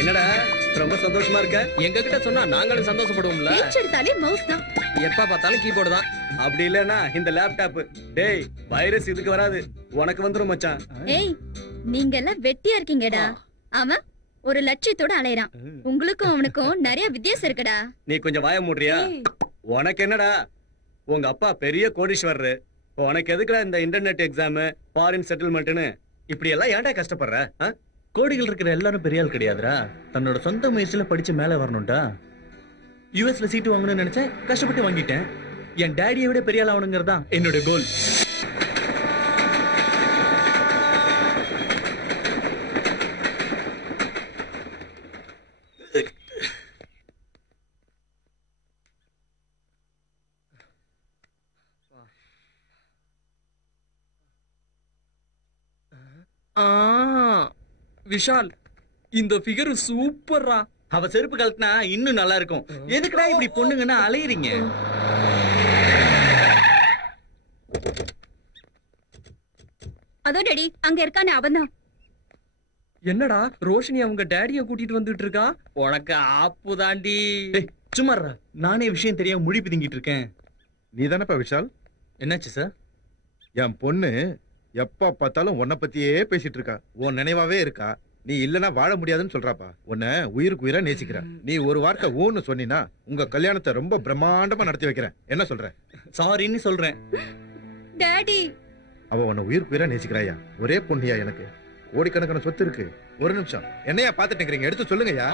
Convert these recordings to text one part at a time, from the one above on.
என்னடா ரொம்ப சந்தோஷமா இருக்க? எங்க கிட்ட சொன்னா நாங்களும் சந்தோஷப்படுவோம்ல. எடுத்தாலே மவுஸ் தான், எப்ப பார்த்தாலும் கீபோர்டு தான். அப்படி இல்லனா இந்த லேப்டாப். டேய் வைரஸ் இதுக்கு வராது, உனக்கு வந்துரும் மச்சான். ஏய் நீங்க எல்லாம் வெட்டியா இருக்கீங்கடா. ஆமா ஒரு லட்சியத்தோட அலையறான். உங்களுக்கும் அவனுக்கும் நிறைய வித்தியாசம் இருக்குடா. நீ கொஞ்சம் வாய மூடுறியா? உனக்கு என்னடா, உங்க அப்பா பெரிய கோடீஸ்வரர். உனக்கு எதுக்குடா இந்த இன்டர்நெட் எக்ஸாம், ஃபாரின் செட்டில்மெண்ட்னு இப்படி எல்லாம் ஏன்டா கஷ்டப்படுற? கோடிகள் இருக்கிற எல்லாரும் பெரிய ஆள் கிடையாதுடா. தன்னோட சொந்த முயற்சியில படிச்சு மேல வரணும்டா. யுஎஸ்ல சீட்டு வாங்கணும்னு நினைச்சேன், கஷ்டப்பட்டு வாங்கிட்டேன். என் டாடியை விட பெரிய ஆள் ஆகணுங்கிறதா என்னோட கோல். விஷால் இந்த ஃபிகர் சூப்பர்ரா. அவ செருப்பு கழட்டினா இன்னும் நல்லா இருக்கும். எதுக்குடா இப்படி பொண்ணுங்கன்னா அலையறீங்க? அதோ டாடி அங்க இருக்கானே அவன்தான். என்னடா ரோஷினி அவங்க டாடியை கூட்டிட்டு வந்துட்டு இருக்கா? உனக்கு ஆப்பு தாண்டி. சும்மாறா, நானே விஷயம் தெரியாம முழி பிதுங்கிட்டு இருக்கேன். நீ தானப்பா விஷால்? என்னாச்சு சார்? என் பொண்ணு எப்ப பார்த்தாலும் உன்னை பத்தியே பேசிட்டு இருக்கா. உன் நினைவாவே இருக்கா. நீ இல்லனா வாழ முடியாதுன்னு சொல்றாப்பா. உன்னை உயிருக்கு உயிரா நேசிக்கிறா. நீ ஒரு வார்த்தை ஊன்னு சொன்னா உங்க கல்யாணத்தை ரொம்ப பிரம்மாண்டமா நடத்தி வைக்கிறேன். என்ன சொல்ற? சாரின்னு சொல்றேன். டாடி அவ உன்னை உயிருக்கு உயிரா நேசிக்கிறாயா. ஒரே பொண்ணியா, எனக்கு கோடிக்கணக்கான சொத்து இருக்கு. ஒரு நிமிஷம் என்னையா பாத்துட்டு இருக்கீங்க? எடுத்து சொல்லுங்கயா.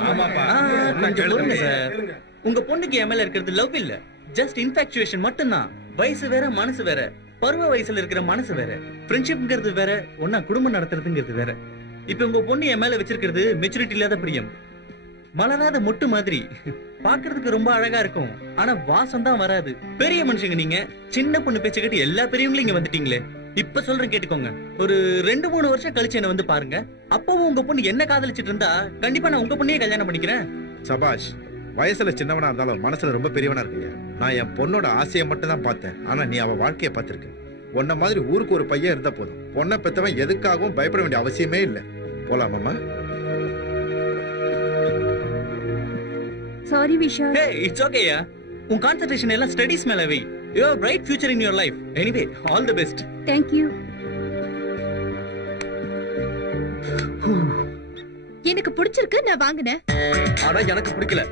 உங்க பொண்ணுக்கு என் மேல இருக்கிறது லவ் இல்ல, ஜஸ்ட் இன்ஃபாக்சுவேஷன் மட்டும்தான். வயசு வேற மனசு வேற. பருவ வயசுல இருக்கிற மனசு வேற. ஃப்ரெண்ட்ஷிப்ங்கிறது வேற, ஒன்னா குடும்பம் நடத்துறதுங்கிறது வேற. இப்ப உங்க பொண்ணு என் மேல வச்சிருக்கிறது மெச்சூரிட்டி இல்லாத பிரியம். மலராத மொட்டு மாதிரி. பாக்குறதுக்கு ரொம்ப அழகா இருக்கும், ஆனா வாசம் தான் வராது. பெரிய மனுஷங்க நீங்க. சின்ன பொண்ணு பேச்ச கேட்டு எல்லா பெரியவங்களும் இங்க வந்துட்டீங்களே. இப்ப சொல்றேன் கேட்டுக்கோங்க. ஒரு 2-3 வருஷம் கழிச்சு என்ன வந்து பாருங்க. அப்பவும் உங்க பொண்ணு என்ன காதலிச்சிட்டு இருந்தா கண்டிப்பா நான் உங்க பொண்ணையே கல்யாணம் பண்ணிக்கிறேன். சபாஷ். வயசுல சின்னவனா இருந்தாலும் மனசுல ரொம்ப பெரியவனா இருக்கியா. நான் என் பொண்ணோட ஆசையை மட்டும் தான் பார்த்தேன், ஆனா நீ அவ வாழ்க்கைய பார்த்திருக்க. உன்ன மாதிரி ஊருக்கு ஒரு பையன் இருந்தா போதும். பொண்ணை பெத்தவன் எதுக்காகவும் பயப்பட வேண்டிய அவசியமே இல்லை. போலாமாமா? Sorry Vishal. Hey, it's okay யா. உன் கான்சென்ட்ரேஷன் எல்லாம் ஸ்டடீஸ் மேல வை. You have a bright future in your life. Anyway, all the best. Thank you. எனக்கு பிடிச்சிருக்கு, நான் வாங்குனேன். ஆனா எனக்கு பிடிக்கல.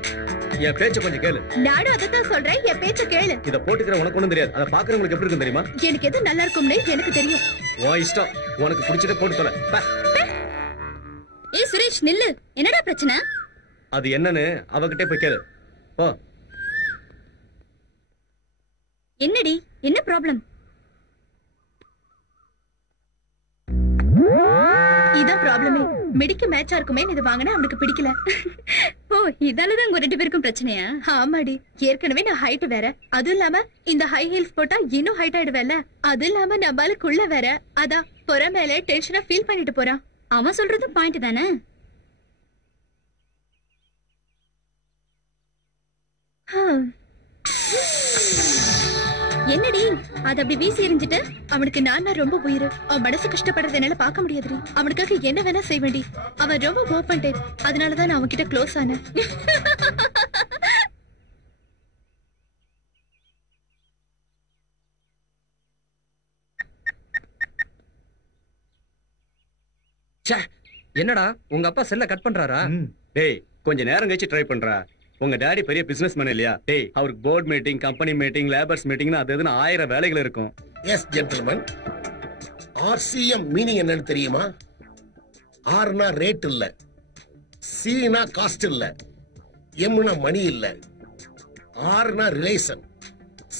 என் பேச்ச கொஞ்சம் கேளு. நானும் அதான் சொல்றேன், என் பேச்ச கேளு. இத போட்டுக்கிற உனக்கு ஒண்ணும் தெரியாது. அத பாக்குறவங்களுக்கு எப்படி இருக்கும் தெரியுமா? எனக்கு எது நல்லா இருக்கும்னு எனக்கு தெரியும். உன் இஷ்டம். உனக்கு பிடிச்சத போட்டு தொலை. ஏய் சுரேஷ் நில்லு. என்னடா பிரச்சனை? அது என்னன்னு அவகிட்ட போய் கேளு. போ. என்னடி, என்ன ப்ராப்ளம்? இதான் ப்ராப்ளமே. மெடிக்கு மேட்சா இருக்குமே இது வாங்கினா அவனுக்கு பிடிக்கல. ஓ இதாலதான் உங்க 2 பேருக்கும் பிரச்சனையா? ஆமாடி, ஏற்கனவே நான் ஹைட் வேற. அதுவும் இல்லாம இந்த ஹை ஹீல்ஸ் போட்டா இன்னும் ஹைட் ஆயிடுவேல. அது இல்லாம நம்மளுக்குள்ள வேற. அதான் புற மேல டென்ஷனா ஃபீல் பண்ணிட்டு போறான். அவன் சொல்றது பாயிண்ட் தானே. என்னடி அது அப்படி வீசி எறிஞ்சிட்டு? அவனுக்கு நான் ரொம்ப உயிர். அவன் மனசு கஷ்டப்படுறது என்னால பார்க்க முடியாதுடி. அவனுக்காக என்ன வேணா செய்வேண்டி. அவன் ரொம்ப ஓப்பன் டைப். அதனாலதான் நான் அவன்கிட்ட க்ளோஸ் ஆனேன். என்னடா உங்க அப்பா செல்ல கட் பண்றாரா? டேய் கொஞ்ச நேரம் கழிச்சு ட்ரை பண்றா. உங்க டாடி பெரிய பிசினஸ் மேன் இல்லையா? டேய், அவருக்கு board meeting, company meeting, labours மீட்டிங்னு அது எதுன்னு 1000 வேலைகள் இருக்கும். S gentleman. ஆர்சிஎம் மீனிங் என்னன்னு தெரியுமா? ஆர்னா ரேட் இல்ல, சீனா காஸ்ட் இல்ல, எம்னா மணி இல்ல, ஆர்னா ரிலேஷன்,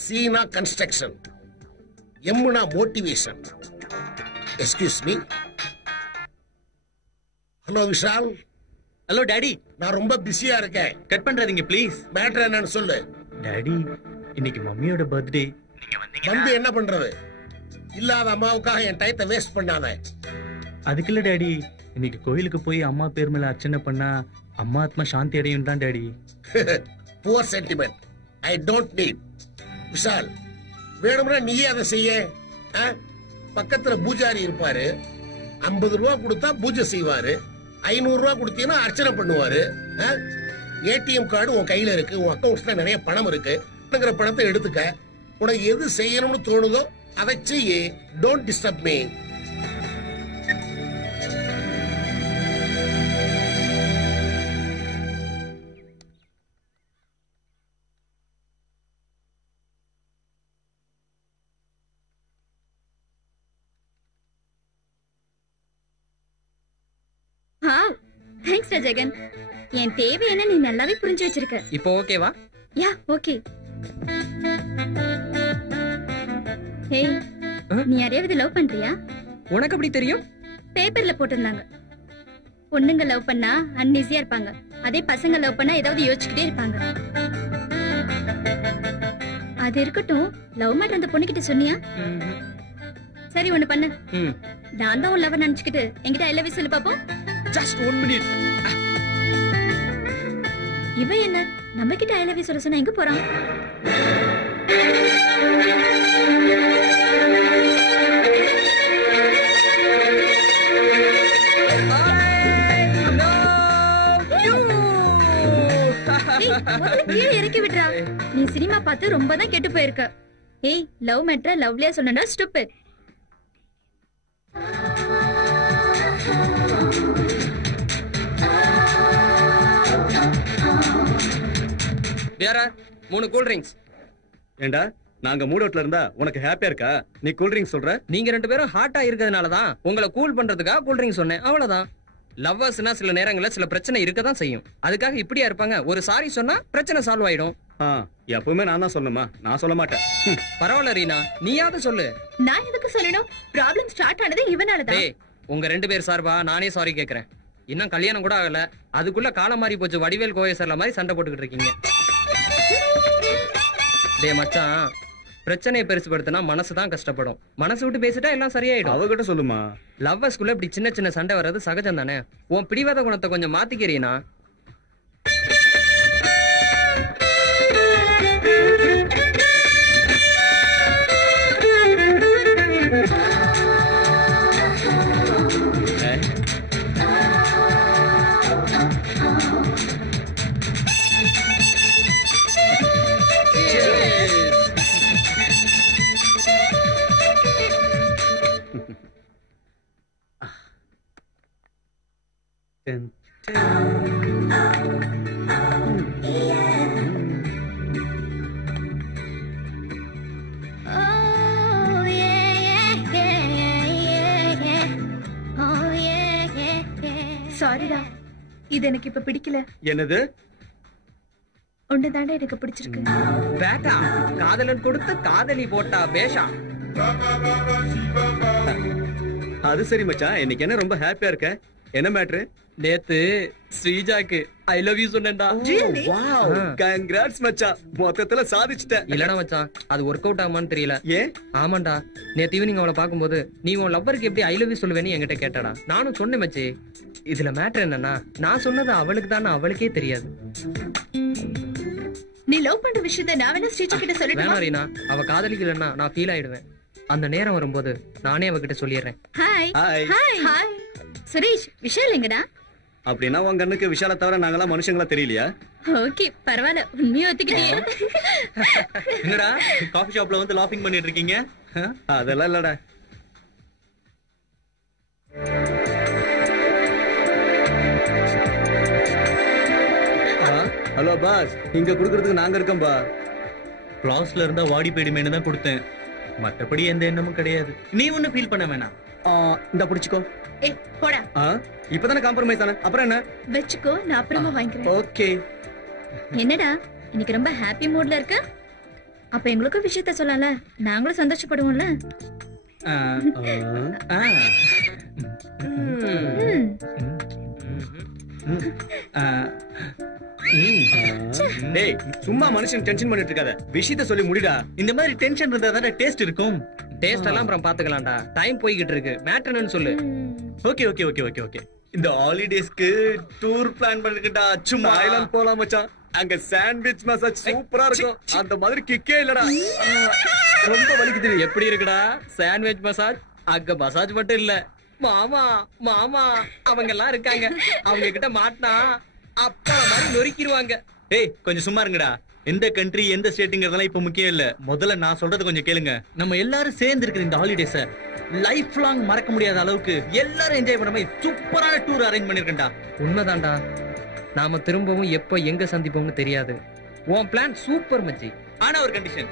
சீனா கன்ஸ்ட்ரக்ஷன், எம்னா motivation. Excuse me. Hello Vishal. Hello daddy. நான் ரொம்ப பிஸியா இருக்கேன். Cut பண்றாதீங்க please. மேட்டர் என்னன்னு சொல்லு. டாடி, இன்னைக்கு மம்மியோட பர்த்டே. வந்து என்ன பண்றது? இல்லாத அம்மாவுக்காக என் டயத்தை வேஸ்ட் பண்ணாத. அதுக்கு இல்ல டாடி, இன்னைக்கு கோயிலுக்கு போய் அம்மா பேர் மேல அர்ச்சனை பண்ணா அம்மா ஆத்மா சாந்தி அடையும் தான் daddy. Poor sentiment. I don't need. Vishal, வேணும்னா நீயே அதை செய்ய. பக்கத்துல பூஜாரி இருப்பாரு. 50 ரூபா கொடுத்தா பூஜை செய்வாரு. 500 ரூபா கொடுத்தீங்கன்னா அர்ச்சனை பண்ணுவாரு. ஏடிஎம் கார்டு உன் கையில இருக்கு, உன் அக்கௌண்ட்ஸ்ல நிறைய பணம் இருக்கு. பணத்தை எடுத்துக்க. உனக்கு எது செய்யணும்னு தோணுதோ அதை செய்ய. Don't disturb me. Thanks Jagan. என் தேவை என்ன நீ நல்லாவே புரிஞ்சு வச்சிருக்க. இப்போ ஓகேவா? Yeah okay. ஹேய், நீ யாரையாவது லவ் பண்றியா? உனக்கு எப்படி தெரியும்? பேப்பர்ல போட்டிருந்தாங்க. பொண்ணுங்க லவ் பண்ணா அன்ஈஸியா இருப்பாங்க, அதே பசங்க லவ் பண்ணா ஏதாவது யோசிச்சுக்கிட்டே இருப்பாங்க. அது இருக்கட்டும், லவ் மேட்டர் அந்த பொண்ணுகிட்ட சொன்னியா? சரி ஒண்ணு பண்ணு, நான் தான் உன் லவர் நினைச்சுக்கிட்டு என்கிட்ட ஐ லவ் யூ சொல்லு பாப்போம். Just 1 minute. இவ என்ன நம்ம கிட்ட ஐ லவ் யூ சொல்ல சொன்னா எங்க போறான்? இறக்கி விடுறா. நீ சினிமா பார்த்து ரொம்ப தான் கெட்டு போயிருக்க. ஏய், லவ் மேட்டர் லவ்லியா சொன்னா ஸ்டூபிட். வேற 3 கூல் ட்ரிங்க்ஸ். ஏண்டா, நாங்க மூட் அவுட்ல இருந்தா உனக்கு ஹாப்பியா இருக்கா? நீ கூல் ட்ரிங்க்ஸ் சொல்ற? நீங்க 2 பேரும் ஹாட்டா இருக்கிறதுனால தான் உங்களை கூல் பண்றதுக்காக கூல் ட்ரிங்க்ஸ் சொன்னேன், அவ்வளவுதான். லவ்வர்ஸ்னா சில நேரங்கள்ல சில பிரச்சனை இருக்க தான் செய்யும். அதுக்காக இப்படியா இருப்பாங்க? ஒரு சாரி சொன்னா பிரச்சனை சால்வ் ஆயிடும். எப்பவுமே நான் தான் சொல்லணுமா? நான் சொல்ல மாட்டேன். பரவாயில்ல ரீனா, நீயாவது சொல்லு. நான் எதுக்கு சொல்லணும்? ப்ராப்ளம் ஸ்டார்ட் ஆனது இவனாலதான். டேய், உங்க 2 பேர் சார்பா நானே சாரி கேக்குறேன். இன்னும் கல்யாணம் கூட ஆகல, அதுக்குள்ள காலம் மாறி போச்சு. வடிவேல் கோயசர்ல மாதிரி சண்டை போட்டுக்கிட்டு இருக்கீங்க. டேய் மச்சான், பிரச்சனையை பெருசுபடுத்தினா மனசுதான் கஷ்டப்படும். மனசு விட்டு பேசிட்டா எல்லாம் சரியாயிடும். அவகிட்ட சொல்லுமா. லவ்வர்ஸ்குள்ள இப்படி சின்ன சின்ன சண்டை வர்றது சகஜம் தானே. உன் பிடிவாத குணத்தை கொஞ்சம் மாத்திக்கிறீனா? சாரிடா, இது எனக்கு இப்ப பிடிக்கல. என்னது? உன்னதாண்டா எனக்கு பிடிச்சிருக்கு. பேட்டா, காதலன் கொடுத்து காதலி போட்டா பேஷா. அது சரி மச்சான், இன்னைக்கு என்ன ரொம்ப ஹாப்பியா இருக்க? என்ன மேட்ரு? நேத்து ஸ்ரீஜாக்கு ஐ லவ் யூ சொன்னேன்டா. வாவ், கங்க்ராட்ஸ் மச்சான், மொத்தத்துல சாதிச்சிட்ட. இல்லடா மச்சான், அது ஒர்க் அவுட் ஆகுமான்னு தெரியல. ஏன்? ஆமாண்டா, நேத்து ஈவினிங் அவளை பாக்கும்போது நீ உன் லவ்வருக்கு எப்படி ஐ லவ் யூ சொல்லுவேன்னு என்கிட்ட கேட்டாடா. நானும் சொன்னேன் மச்சி. இதுல மேட்டர் என்னன்னா, நான் சொன்னது அவளுக்கு தானே அவளுக்கே தெரியாது. நீ லவ் பண்ற விஷயத்தை நான் வேணா ஸ்ரீஜா கிட்ட சொல்லிட்டேன். வேணா ரீனா, அவ காதலிக்கலன்னா நான் ஃபீல் ஆயிடுவேன். அந்த நேரம் வரும்போது நானே அவகிட்ட சொல்லிடுறேன். Hi hi. Hi hi. Suresh, Vishal எங்கடா? அப்படின்னா உங்க கண்ணுக்கு விஷால தவிர நாங்கெல்லாம் மனுஷங்களா தெரியலையா? ஓகே, பரவாயில்ல, உண்மையை ஒத்துக்கிட்டே. என்னடா காஃபி ஷாப்ல வந்து லாஃபிங் பண்ணிட்டு இருக்கீங்க? அதெல்லாம் இல்லடா. ஹலோ பாஸ், இங்க குடுக்கறதுக்கு நாங்க இருக்கோம்பா. கிளாஸ்ல இருந்தா வாடி போயிடுமேனு தான் கொடுத்தேன். மத்தபடி எந்த எண்ணமும் கிடையாது. நீ ஒன்னும் ஃபீல் பண்ண வேணாம். இந்த புடிச்சுக்கோ. ஏய் போடா. இப்பதானே காம்ப்ரமைஸ் ஆன, அப்புறம் என்ன? வெச்சுக்கோ, நான் அப்புறமா வாங்கிக்கிறேன். ஓகே. என்னடா இன்னைக்கு ரொம்ப ஹாப்பி மூட்ல இருக்க? அப்ப எங்களுக்கும் விஷயத்த சொல்லல, நாங்களும் சந்தோஷப்படுவோம்ல. டேய், சும்மா மனுஷன் டென்ஷன் பண்ணிட்டு இருக்காத, விஷயத்த சொல்லி முடிடா. இந்த மாதிரி டென்ஷன் இருந்தா தானே டேஸ்ட் இருக்கும். டேஸ்ட் எல்லாம் அப்புறம் பாத்துக்கலாம்டா. டைம் போய்கிட்டு இருக்கு. மேட்டர் என்னன்னு சொல்லு. Okay okay okay okay okay. இந்த ஹாலிடேஸ்க்கு டூர் பிளான் பண்ணிருக்கேன்டா. சும்மா தாய்லாந்து போலாம் மச்சான். அங்க சாண்ட்விச் மசாஜ் சூப்பரா இருக்கும். அந்த மாதிரி கிக்கே இல்லடா. ரொம்ப வலிக்குது. எப்படி இருக்குடா சாண்ட்விச் மசாஜ்? அங்க மசாஜ் மட்டும் இல்ல, மாமா மாமா அவங்க எல்லாம் இருக்காங்க. அவங்க கிட்ட மாட்டினா அப்பா மாதிரி நொறுக்கிடுவாங்க. ஏய் கொஞ்சம் சும்மா இருங்கடா. எந்த கண்ட்ரி எந்த ஸ்டேட்டுங்கிறதெல்லாம் இப்ப முக்கியம் இல்ல. முதல்ல நான் சொல்றது கொஞ்சம் கேளுங்க. நம்ம எல்லாரும் சேர்ந்து இருக்கிற இந்த ஹாலிடேஸ லைஃப் லாங் மறக்க முடியாத அளவுக்கு எல்லாரும் என்ஜாய் பண்ண மாதிரி சூப்பரான டூர் அரேஞ்ச் பண்ணிருக்கேன்டா. உண்மைதான்டா. நாம திரும்பவும் எப்ப எங்க சந்திப்போம்னு தெரியாது. உன் பிளான் சூப்பர் மச்சி. ஆனா ஒரு கண்டிஷன்,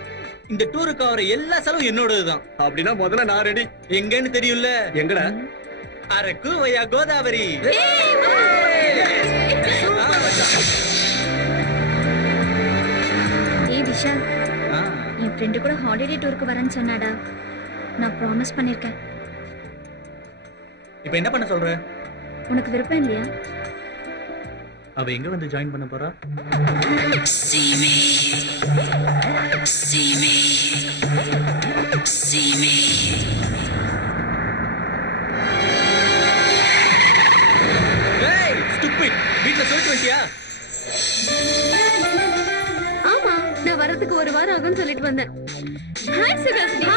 இந்த டூருக்கு ஆகிற எல்லா செலவும் என்னோடதுதான். அப்படின்னா முதல்ல நான் ரெடி. எங்கன்னு தெரியும்ல? எங்கடா? அரக்கு வயா கோதாவரி. ஏய் விஷால், என் ஃப்ரெண்டு கூட ஹாலிடே டூருக்கு வரேன்னு சொன்னாடா. நான் ப்ராமிஸ் பண்ணிருக்கேன். இப்ப என்ன பண்ண சொல்ற? உனக்கு விருப்பம் இல்லையா? அவ எங்க வந்து ஜாயின் பண்ண போறா? வீட்டுல சொல்லிட்டு வந்தியா? ஆமா, நான் வரதுக்கு ஒரு வாரம் ஆகும்னு சொல்லிட்டு வந்தேன். Hi Suhasini.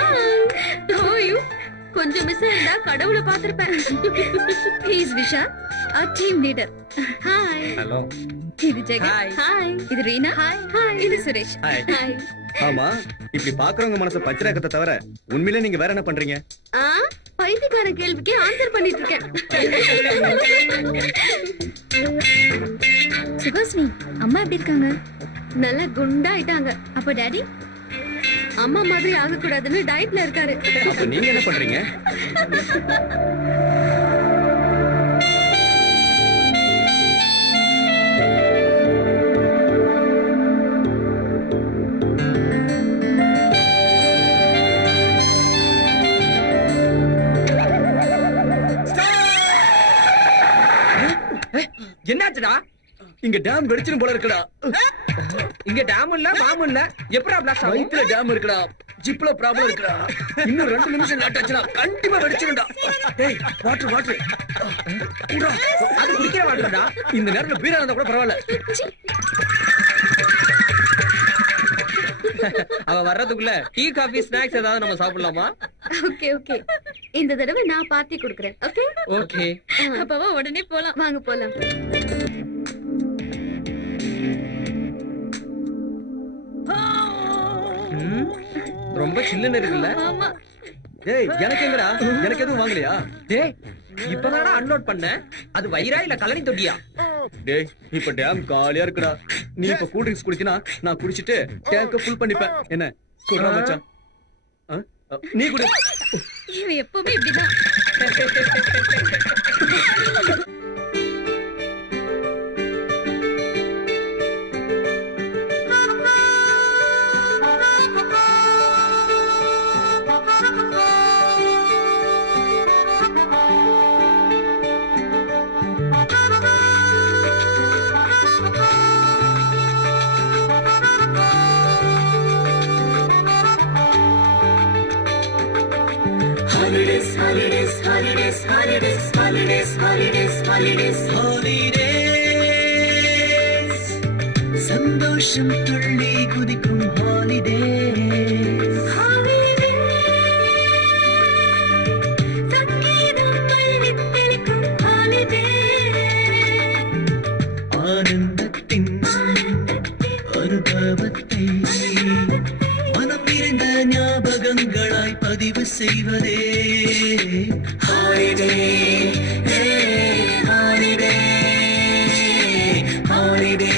How are you? கொஞ்சம் மிஸ் ஆயிருந்தா கடவுளை பார்த்திருப்பேன். He is Vishal, our team leader. Hi. Hello. இது ஜெகன். ஹாய். இது ரீனா. ஹாய். ஹாய். இது சுரேஷ். ஹாய். ஹாய். ஆமா, இப்படி பாக்குறவங்க மனசு பச்சராக்கத்தை தவிர உண்மையிலே நீங்க வேற என்ன பண்றீங்க? பைத்தியக்கார கேள்விக்கு ஆன்சர் பண்ணிட்டு இருக்கேன். சுகாசினி, அம்மா எப்படி இருக்காங்க? நல்ல குண்டா ஆயிட்டாங்க. அப்ப டாடி? அம்மா மாதிரி ஆக கூடாதுன்னு டயட்ல இருக்காரு. அப்ப நீங்க என்ன பண்றீங்க? என்னாச்சுடா? இங்க டேம் வெடிச்சிரும் போல இருக்குடா. இங்க டேம் இல்ல, பாம்பு இல்ல, எப்படா பிளாஸ்ட் ஆகும்? வயித்துல டேம் இருக்குடா, ஜிப்ல ப்ராப்ளம் இருக்குடா. இன்னும் 2 நிமிஷம் லேட் ஆச்சுனா கண்டிப்பா வெடிச்சிரும்டா. டேய், வாட்டர் வாட்டர். அது குடிக்கிற வாட்டர்டா. இந்த நேரத்துல பீரா இருந்தா கூட பரவாயில்ல. அவ வர்றதுக்குள்ள டீ காபி ஸ்நாக்ஸ் ஏதாவது நம்ம சாப்பிடலாமா? ஓகே ஓகே, இந்த தடவை நான் பார்ட்டி கொடுக்கறேன். Okay okay. அப்பவா உடனே போலாம். வாங்க போலாம். ரொம்ப சில்லுன்னு இருக்குல்ல? ஆமா. டேய், எனக்கு எங்கடா? எனக்கு எதுவும் வாங்கலையா? டேய், இப்பதானடா அன்லோட் பண்ண. அது வயிறா இல்ல கலனி தொட்டியா? டேய், இப்ப டேம் காலியா இருக்குடா. நீ இப்ப கூல் ட்ரிங்க்ஸ் குடிச்சினா நான் குடிச்சிட்டு டேங்க ஃபுல் பண்ணிப்பேன். என்ன குடுறா மச்சான்? நீ குடி. இவன் எப்பவுமே இப்படிதான். Holidays, holidays, holidays, holidays, holidays, holidays, holidays, holidays. சந்தோஷம் துள்ளி குதிக்கும் holidays. சங்கீதம் பள்ளித் தெளிக்கும் holidays. ஆனந்தத்தின் அனுபவத்தை மனம் இருந்த ஞாபகங்களாய் பதிவு செய்வதே ஹாலிடே. ஹாலிடே, ஹாலிடே,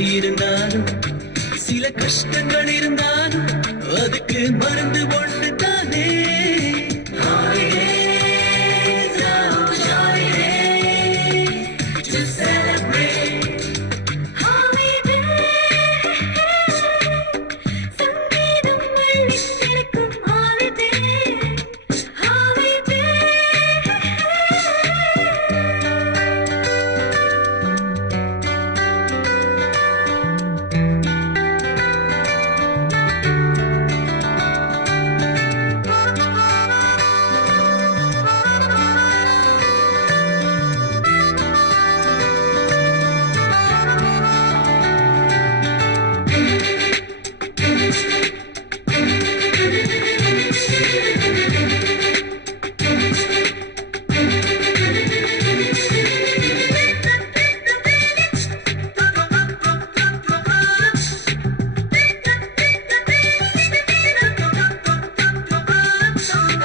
கவலை இருந்தாலும் சில கஷ்டங்கள் இருந்தாலும் அதுக்கு மருந்து ஒன்று தானே Holidays, oh, jolly days to celebrate. Holidays, சங்கீதம் வழித்திருக்கும் holidays, holidays.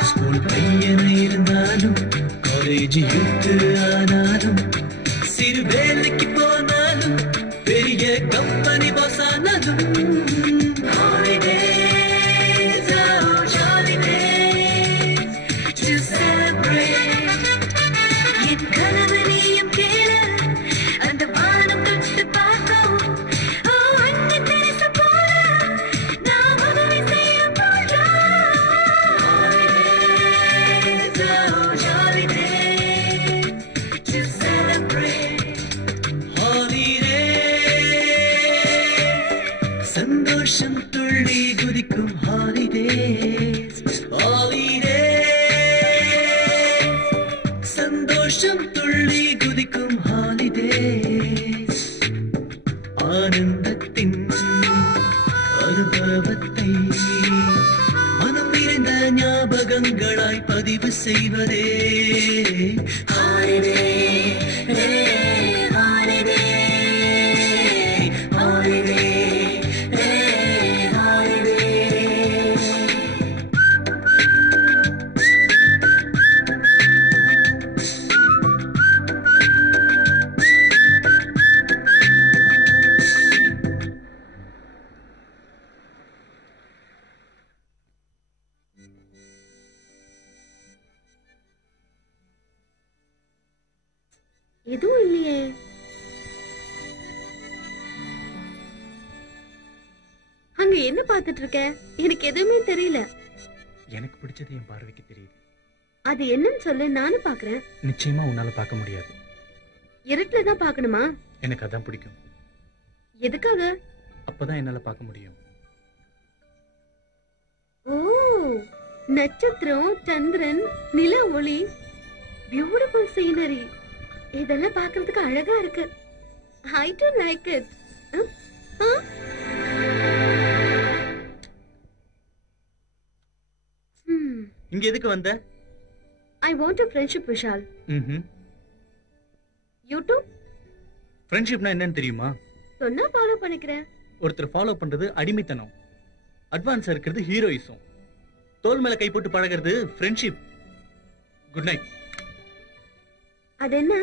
ஸ்கூல் பையனா இருந்தாலும் காலேஜ் யூத் ஆனாலும் சிறு வேலைக்கு போனாலும் பெரிய கம்பெனி பாஸ் ஆனாலும் Holidays, oh, jolly days to celebrate. என் கனவு நீயும் கேள அந்த வானம் தொட்டு பார்க்கவும் அன்னை தெரசா போல நாம் உதவி செய்ய போகிறோம் Holidays, oh, jolly days to celebrate. Holidays, சந்தோஷம் துள்ளி குதிக்கும் holidays, holidays, சந்தோஷம் துள்ளி குதிக்கும் holidays, ஆனந்தத்தின் அனுபவத்தை மனம் நிறைந்த ஞாபகங்களாய் பதிவு செய்வதே holiday, holiday, holiday, holiday. எதுவும் இல்லையே. அங்க என்ன பாத்துட்டு இருக்க? எனக்கு எதுவுமே தெரியல. எனக்கு பிடிச்சது என் பார்வைக்கு தெரியுது. அது என்னன்னு சொல்லு, நானும் பாக்குறேன். நிச்சயமா உன்னால பார்க்க முடியாது. இருட்டுல தான் பாக்கணுமா? எனக்கு அதான் பிடிக்கும். எதுக்காக? அப்பதான் என்னால பார்க்க முடியும். ஓ, நட்சத்திரம், சந்திரன், நில ஒளி, பியூட்டிஃபுல் சீனரி, இதெல்லாம் பார்க்கிறதுக்கு அழகா இருக்கு. I don't like it. இங்க எதுக்கு வந்த? I want a friendship, Vishal. You too? ஃப்ரெண்ட்ஷிப்னா என்னன்னு தெரியுமா? சொன்னா ஃபாலோ பண்ணிக்கிறேன். ஒருத்தர் ஃபாலோ பண்றது அடிமைத்தனம், அட்வான்ஸா இருக்கிறது ஹீரோயிசம், தோல் மேல கை போட்டு பழகிறது ஃப்ரெண்ட்ஷிப். Good night. அது என்ன?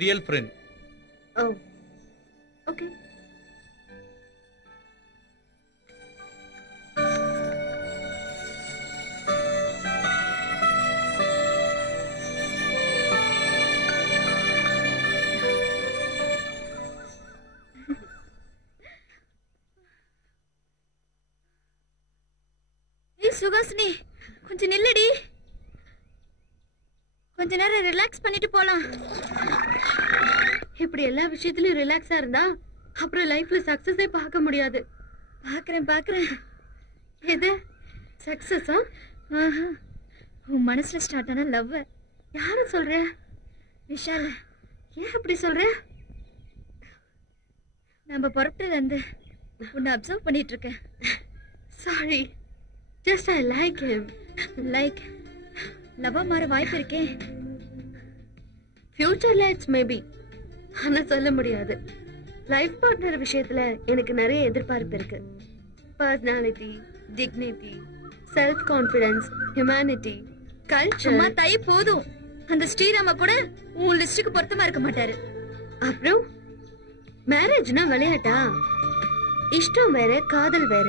Real friend. Oh, okay. Suhasini, கொஞ்சம் நில்லுடி. கொஞ்ச நேரம் ரிலாக்ஸ் பண்ணிட்டு போலாம். இப்படி எல்லா விஷயத்திலயும் ரிலாக்ஸா இருந்தா அப்புறம் லைஃப்ல சக்சஸே பார்க்க முடியாது. பாக்குறேன். எது சக்சஸா? உன் மனசுல ஸ்டார்ட் ஆன லவ். யார சொல்ற? விஷால். ஏன் அப்படி சொல்ற? நம்ம புறப்பட்டதுல இருந்து உன்னை அப்சர்வ் பண்ணிட்டு இருக்கேன். Sorry, just I like him. Like லவ்வா மாற வாய்ப்பு இருக்கே. ஃபியூச்சர்ல இட்ஸ் மேபி, ஆனா சொல்ல முடியாது. லைஃப் பார்ட்னர் விஷயத்துல எனக்கு நிறைய எதிர்பார்ப்பு இருக்கு. Personality, dignity, self confidence, humanity, culture. தை போதும். அந்த ஸ்ரீராம கூட உன் லிஸ்டுக்கு பொருத்தமா இருக்க மாட்டாரு. அப்புறம் மேரேஜ்னா விளையாட்டா? இஷ்டம் வேற, காதல் வேற.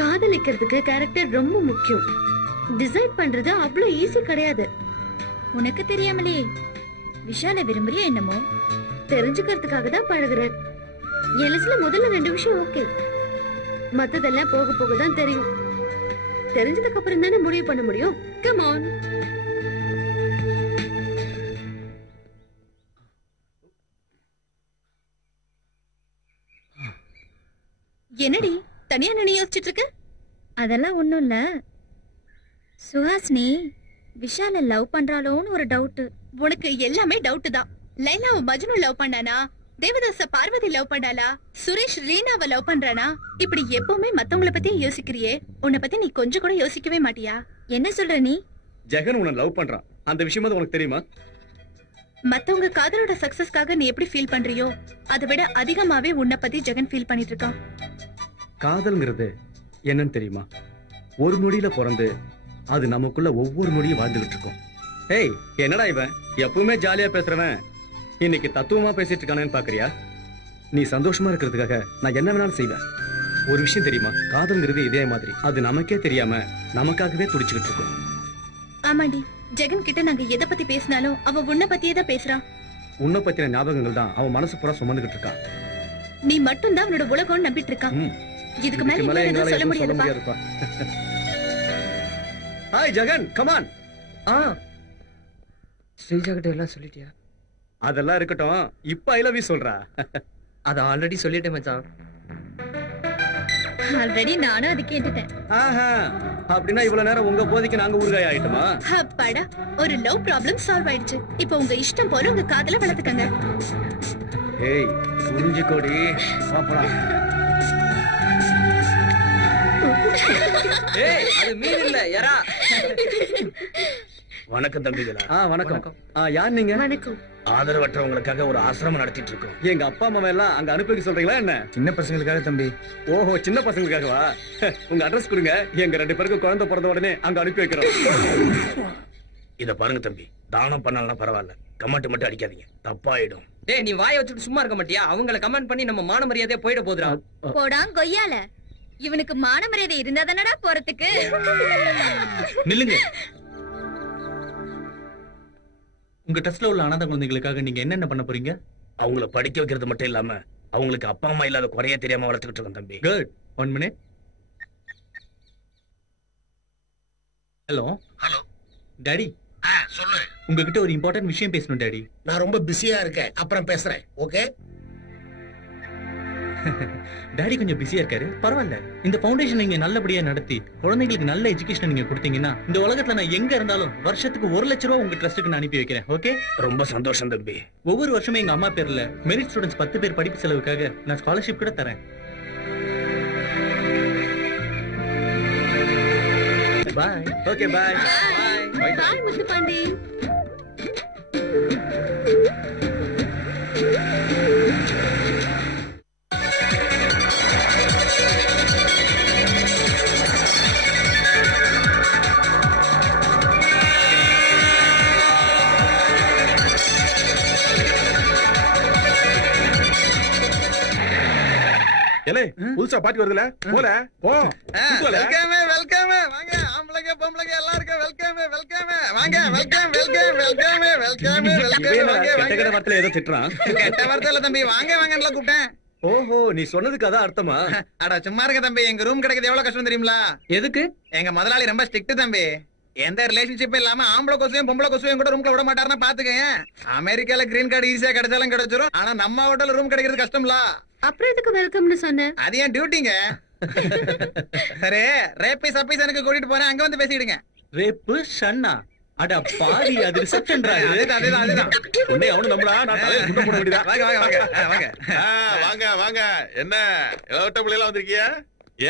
காதலிக்கிறதுக்கு கேரக்டர் ரொம்ப முக்கியம். டிசைட் பண்றது அவ்வளவு ஈஸி கிடையாது. உனக்கு தெரியாமலே விஷால விரும்புறியா என்னமோ? தெரிஞ்சுக்கிறதுக்காக தான் பழகுறேன். எலசில முதல்ல 2 விஷயம் ஓகே, மத்ததெல்லாம் போக போக தான் தெரியும். தெரிஞ்சதுக்கு அப்புறம் தானே முடிவு பண்ண முடியும். Come on. என்னடி தனியா நின்னு யோசிச்சுட்டு இருக்க? அதெல்லாம் ஒண்ணும் இல்ல. சுஹாசினி விஷால லவ் பண்றாளோன்னு ஒரு டவுட். உனக்கு எல்லாமே டவுட் தான். லைலாவை மஜ்னு லவ் பண்ணானா? தேவதாச பார்வதி லவ் பண்ணாளா? சுரேஷ் ரீனாவை லவ் பண்றானா? இப்படி எப்பவுமே மத்தவங்கள பத்தி யோசிக்கிறியே, உன்னை பத்தி நீ கொஞ்சம் கூட யோசிக்கவே மாட்டியா? என்ன சொல்ற நீ? ஜெகன் உன்னை லவ் பண்றான், அந்த விஷயம் உனக்கு தெரியுமா? மத்தவங்க காதலோட சக்சஸ்க்காக நீ எப்படி ஃபீல் பண்றியோ அதை விட அதிகமாவே உன்னை பத்தி ஜெகன் ஃபீல் பண்ணிட்டு இருக்கான். காதல்ங்கிறது என்னன்னு தெரியுமா? ஒரு நொடியில பிறந்து அது நமக்குள்ள ஒவ்வொரு நொடியும் வாழ்ந்துகிட்டு இருக்கோம். ஏய், என்னடா இவன் எப்பவுமே ஜாலியா பேசுறவன் இன்னைக்கு தத்துவமா பேசிட்டு இருக்கானேன்னு பாக்குறியா? நீ சந்தோஷமா இருக்கிறதுக்காக நான் என்ன வேணாலும் செய்வேன். ஒரு விஷயம் தெரியுமா? காதல்ங்கிறது இதே மாதிரி, அது நமக்கே தெரியாம நமக்காகவே துடிச்சுக்கிட்டு இருக்கும். ஆமாண்டி, ஜெகன் கிட்ட நாங்க எதை பத்தி பேசினாலும் அவ உன்னை பத்தியே தான் பேசுறான். உன்னை பத்தின ஞாபகங்கள் தான் அவன் மனசு பூரா சுமந்துகிட்டு இருக்கான். நீ மட்டும் தான் அவனோட உலகம்னு நம்பிட்டு இருக்கான். இதுக்கு மேல என்னால எதுவும் சொல்ல முடியாதுப்பா. Hi Jagan, come on. Sreeja கிட்ட எல்லாம் சொல்லிட்டியா? அதெல்லாம் இருக்கட்டும், இப்ப ஐ லவ் யூ சொல்றா. அத ஆல்ரெடி சொல்லிட்டேன் மச்சான். ஆல்ரெடி நானும் அது கேட்டுட்டேன். ஆஹா, அப்படின்னா இவ்வளவு நேரம் உங்க போதைக்கு நாங்க ஊறுகாய் ஆயிட்டுமா? அப்பாடா, ஒரு லவ் ப்ராப்ளம் சால்வ் ஆயிடுச்சு. இப்போ உங்க இஷ்டம் போல உங்க காதல வளர்த்துக்கங்க. ஏய், புரிஞ்சுக்கோடி. பாப்பலாம். ஏய், அது மீன் இல்ல, எறா. வணக்கம் தம்பிகளா. வணக்கம். யார் நீங்க? வணக்கம். ஆதரவற்றவங்களுக்காக ஒரு ஆசிரமம் நடத்திட்டு இருக்கோம். எங்க அப்பா அம்மா எல்லாம் அங்க அனுப்பி வைக்க சொல்றீங்களா என்ன? சின்ன பசங்களுக்காக தம்பி. ஓஹோ, சின்ன பசங்களுக்காகவா? உங்க அட்ரஸ் கொடுங்க, எங்க 2 பேருக்கு குழந்தை பிறந்த உடனே அங்க அனுப்பி வைக்கிறோம். இத பாருங்க தம்பி, தானம் பண்ணாலும் பரவாயில்ல, கமெண்ட் மட்டும் அடிக்காதீங்க, தப்பாயிடும். டேய், நீ வாயை வச்சுட்டு சும்மா இருக்க மாட்டியா? அவங்கள கமெண்ட் பண்ணி நம்ம மான மரியாதையா போயிட போதுடா. போடாங் கொய்யால. இவனுக்கு மான மரியாதை இருந்தா தானடா போறதுக்கு. நில்லுங்க. உங்க ட்ரஸ்ட்ல உள்ள அனாதை குழந்தைகளுக்காக நீங்க என்னென்ன பண்ண போறீங்க? அவங்கள படிக்க வைக்கிறது மட்டும் இல்லாம அவங்களுக்கு அப்பா அம்மா இல்லாத குறைய தெரியாம வளர்த்துக்கிட்டு இருக்கோம் தம்பி. Good. 1 minute. Hello. Hello daddy. சொல்லு. உங்ககிட்ட ஒரு இம்பார்ட்டன்ட் விஷயம் பேசணும் டாடி. நான் ரொம்ப பிஸியா இருக்கேன், அப்புறம் பேசுறேன். ஓகே? டாடி கொஞ்சம் பிஸியா இருக்காரு, பரவாயில்ல. இந்த ஃபவுண்டேஷன் நீங்க நல்லபடியா நடத்தி குழந்தைகளுக்கு நல்ல எஜுகேஷன் நீங்க கொடுத்தீங்கன்னா இந்த உலகத்துல நான் எங்க இருந்தாலும் வருஷத்துக்கு 1 லட்சம் ரூபாய் உங்க ட்ரஸ்ட்டுக்கு நான் அனுப்பி வைக்கிறேன். ஓகே? ரொம்ப சந்தோஷம் தம்பி. ஒவ்வொரு வருஷமும் எங்க அம்மா பேர்ல மெரிட் ஸ்டூடெண்ட்ஸ் 10 பேர் படிப்பு செலவுக்காக நான் ஸ்காலர்ஷிப் கூட தரேன். பாய். ஓகே, பாய். பாய் முத்து பாண்டி. ஏலே, புதுசா பாட்டி வருதுல, போல போ. வெல்கம் வெல்கம், வாங்க ஆம்பளைங்க பொம்பளைங்க எல்லாருக்கும் வெல்கம் வெல்கம், வாங்க welcome welcome welcome welcome welcome. கெட்ட வார்த்தையில ஏதோ திட்டுறான். கெட்ட வார்த்தை இல்ல தம்பி, வாங்க வாங்கன்னு கூப்பிட்டேன். ஓஹோ, நீ சொன்னதுக்கு அதான் அர்த்தமா? அட சும்மா இருக்க தம்பி, எங்க ரூம் கிடைக்கிறது எவ்வளவு கஷ்டம் தெரியுங்களா? எதுக்கு? எங்க முதலாளி ரொம்ப ஸ்ட்ரிக்ட் தம்பி. எந்த ரிலேஷன்ஷிப் இல்லாம ஆம்பளை கொசுவையும் பொம்பளை கொசுவையும் கூட ரூம்ல விட மாட்டாருன்னா பாத்துக்கங்க. அமெரிக்கால கிரீன் கார்டு ஈஸியா கிடைச்சாலும் கிடைச்சிரும், ஆனா நம்ம ஹோட்டல்ல ரூம் கிடைக்கிறது கஷ்டம்ல. அப்புறம் எதுக்கு வெல்கம்னு சொன்னேன்? அது ஏன் டியூட்டிங்க. சரி, ரேப்பீஸ் அப்பீஸ் எனக்கு கூட்டிட்டு போறேன், அங்க வந்து பேசிடுங்க. ரேப்பு ஷன்னா? அட பாவி, அது ரிசப்ஷன்டா. அதுதான். உன்னை அவனு நம்மளா? நான் தலையில குட்ட போட வேண்டியதா? வாங்க வாங்க வாங்க வாங்க. வாங்க வாங்க. என்ன இளவட்ட பிள்ளைலாம் வந்திருக்கியா?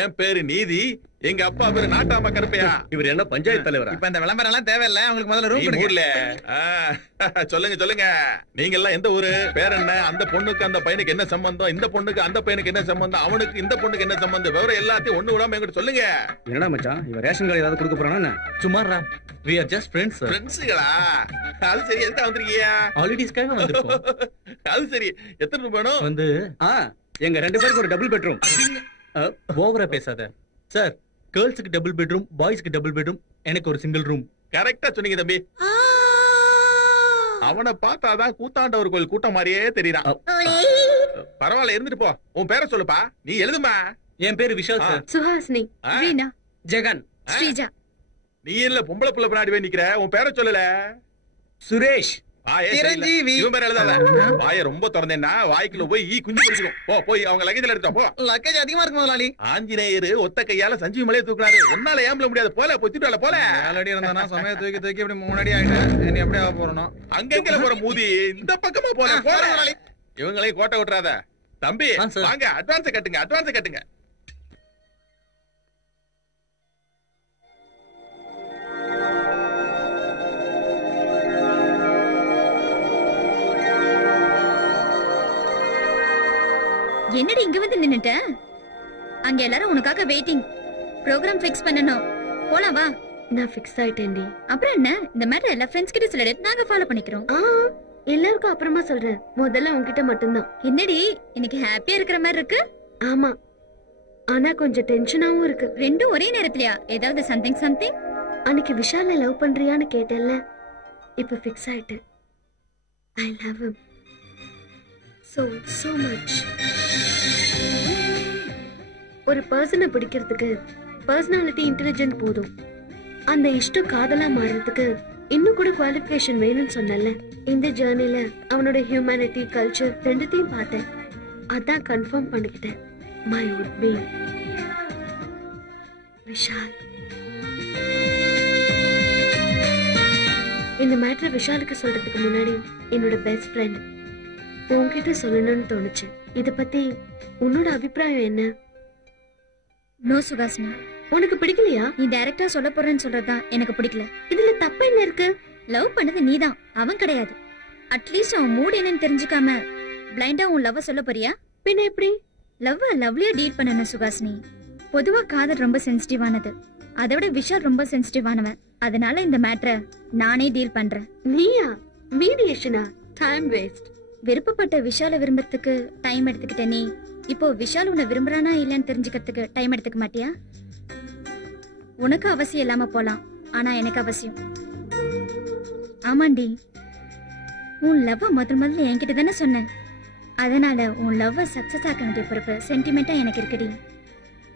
என் பேரு நீதி, எங்க அப்பா பேரு நாட்டாம கருப்பையா. இவர் என்ன பஞ்சாயத்து தலைவரா? இப்ப இந்த விளம்பரம் எல்லாம் தேவையில்ல, உங்களுக்கு முதல்ல ரூம் கொடுங்க. ஊர்ல சொல்லுங்க சொல்லுங்க, நீங்க எல்லாம் எந்த ஊரு, பேர் என்ன, அந்த பொண்ணுக்கு அந்த பையனுக்கு என்ன சம்பந்தம், இந்த பொண்ணுக்கு அந்த பையனுக்கு என்ன சம்பந்தம், அவனுக்கு இந்த பொண்ணுக்கு என்ன சம்பந்தம், விவரம் எல்லாத்தையும் ஒண்ணு விடாம என்கிட்ட சொல்லுங்க. என்னடா மச்சான், இவன் ரேஷன் கார்டு ஏதாவது கொடுக்க போறானா? சுமாரா, we are just friends sir. ஃப்ரெண்ட்ஸ்களா? அது சரி, எதுக்கு வந்திருக்கீங்க? ஹாலிடேஸ்க்காக வந்திருக்கோம். அது சரி, எத்தனை ரூபாய் வேணும்? வந்து எங்க 2 பேருக்கு ஒரு டபுள் பெட்ரூம். ஓவரா பேசாத சார். கேர்ள்ஸ்க்கு டபுள் பெட்ரூம், பாய்ஸ்க்கு டபுள் பெட்ரூம், எனக்கு ஒரு சிங்கிள் ரூம். கரெக்டா சொன்னீங்க தம்பி. அவனை பார்த்தாதான் கூத்தாண்டவர் கோயில் கூட்டம் மாதிரியே தெரியறான். பரவாயில்ல, இருந்துட்டு போ. உன் பேரை சொல்லுப்பா. நீ எழுதுமா. என் பேரு விஷால் சார். சுஹாசினி, ரீனா, ஜெகன், ஸ்ரீஜா. நீ இல்ல பொம்பளை புள்ள பின்னாடி போய் நிக்கிற. உன் பேரை சொல்லல. சுரேஷ், சிரஞ்சீவி. இவன் பேர் எழுதாத. வாயை ரொம்ப திறந்தேன்னா வாய்க்குள்ள போய் ஈ குஞ்சு பிடிச்சிடும். போ, போய் அவங்க லக்கேஜ்ல எடுத்தா போ. லக்கேஜ் அதிகமா இருக்கு முதலாளி. ஆஞ்சநேயர் ஒத்த கையால சஞ்சீவி மலையை தூக்குறாரு. ஒன்னால ஏம்பல முடியாது. போல பொத்திட்டு போல. 4 அடி இருந்தானா சமய தூக்கி தூக்கி இப்படி 3 அடி ஆயிட்டேன். நீ அப்படியே போறணும். அங்கங்க போற மூதி இந்த பக்கமா போல. போல முதலாளி. இவங்களையும் கோட்டை விட்டுறாத. தம்பி வாங்க, அட்வான்ஸ் கட்டுங்க, அட்வான்ஸ் கட்டுங்க. என்னடி இங்க வந்து நின்னுட்ட? அங்க எல்லாரும் உனக்காக வெயிட்டிங். ப்ரோகிராம் ஃபிக்ஸ் பண்ணனும். போலாம் வா. நான் ஃபிக்ஸ் ஆயிட்டேன்டி. அப்புறம் என்ன, இந்த மேட்டர் எல்லா ஃப்ரெண்ட்ஸ் கிட்ட சொல்லிடு, நாங்க ஃபாலோ பண்ணிக்கிறோம். எல்லாருக்கும் அப்புறமா சொல்றேன், முதல்ல உன்கிட்ட மட்டும்தான். என்னடி இன்னைக்கு ஹாப்பியா இருக்கிற மாதிரி இருக்கு? ஆமா, ஆனா கொஞ்சம் டென்ஷனாவும் இருக்கு. ரெண்டும் ஒரே நேரத்துலயா? ஏதாவது சம்திங்? அன்னைக்கு விஷால லவ் பண்றியான்னு கேட்டேன்ல, இப்ப ஃபிக்ஸ் ஆயிட்டேன். I love him so much. ஒரு பர்சனை பிடிக்கிறதுக்கு பர்சனாலிட்டி இன்டெலிஜென்ட் போதும். அந்த இஷ்டம் காதலா மாறதுக்கு இன்னும் கூட குவாலிஃபிகேஷன் வேணும்னு சொன்னல. இந்த ஜர்னில அவனோட ஹியூமனிட்டி, கல்ச்சர் ரெண்டுத்தையும் பார்த்தேன். அதான் கன்ஃபார்ம் பண்ணிக்கிட்டேன். My would be Vishal. இந்த மேட்டர் விஷாலுக்கு சொல்றதுக்கு முன்னாடி என்னோட பெஸ்ட் ஃப்ரெண்ட் உன்கிட்ட சொல்லணும்னு தோணுச்சு. இத பத்தி உன்னோட அபிப்பிராயம் என்ன? நோ சுகாசினி, உனக்கு பிடிக்கலையா? நீ டைரக்டா சொல்ல போறேன்னு சொல்றதுதான் எனக்கு பிடிக்கல. இதுல தப்பு என்ன இருக்கு? லவ் பண்ணது நீதான், அவன் கிடையாது. அட்லீஸ்ட் அவன் மூட் என்னன்னு தெரிஞ்சுக்காம பிளைண்டா உன் லவ் சொல்ல போறியா? பின்ன எப்படி? லவ் லவ்லியா டீல் பண்ணணும் சுகாசினி. பொதுவா காதல் ரொம்ப சென்சிட்டிவானது. அதை விட விஷால் ரொம்ப சென்சிட்டிவானவன். அதனால இந்த மேட்டரை நானே டீல் பண்றேன். நீயா? மீடியேஷனா? Time waste. விருப்பப்பட்ட விஷால விரும்புறதுக்கு டைம் எடுத்துக்கிட்ட நீ இப்போ விஷால் உன்னை விரும்புறானா இல்லன்னு தெரிஞ்சுக்கிறதுக்கு டைம் எடுத்துக்க மாட்டியா? உனக்கு அவசியம் இல்லாம போலாம், ஆனா எனக்கு அவசியம். ஆமாண்டி, உன் லவ் முதல்ல என்கிட்ட தானே சொன்ன. அதனால உன் லவ் சக்சஸ் ஆக்க வேண்டிய பொறுப்பு சென்டிமெண்டா எனக்கு இருக்குடி.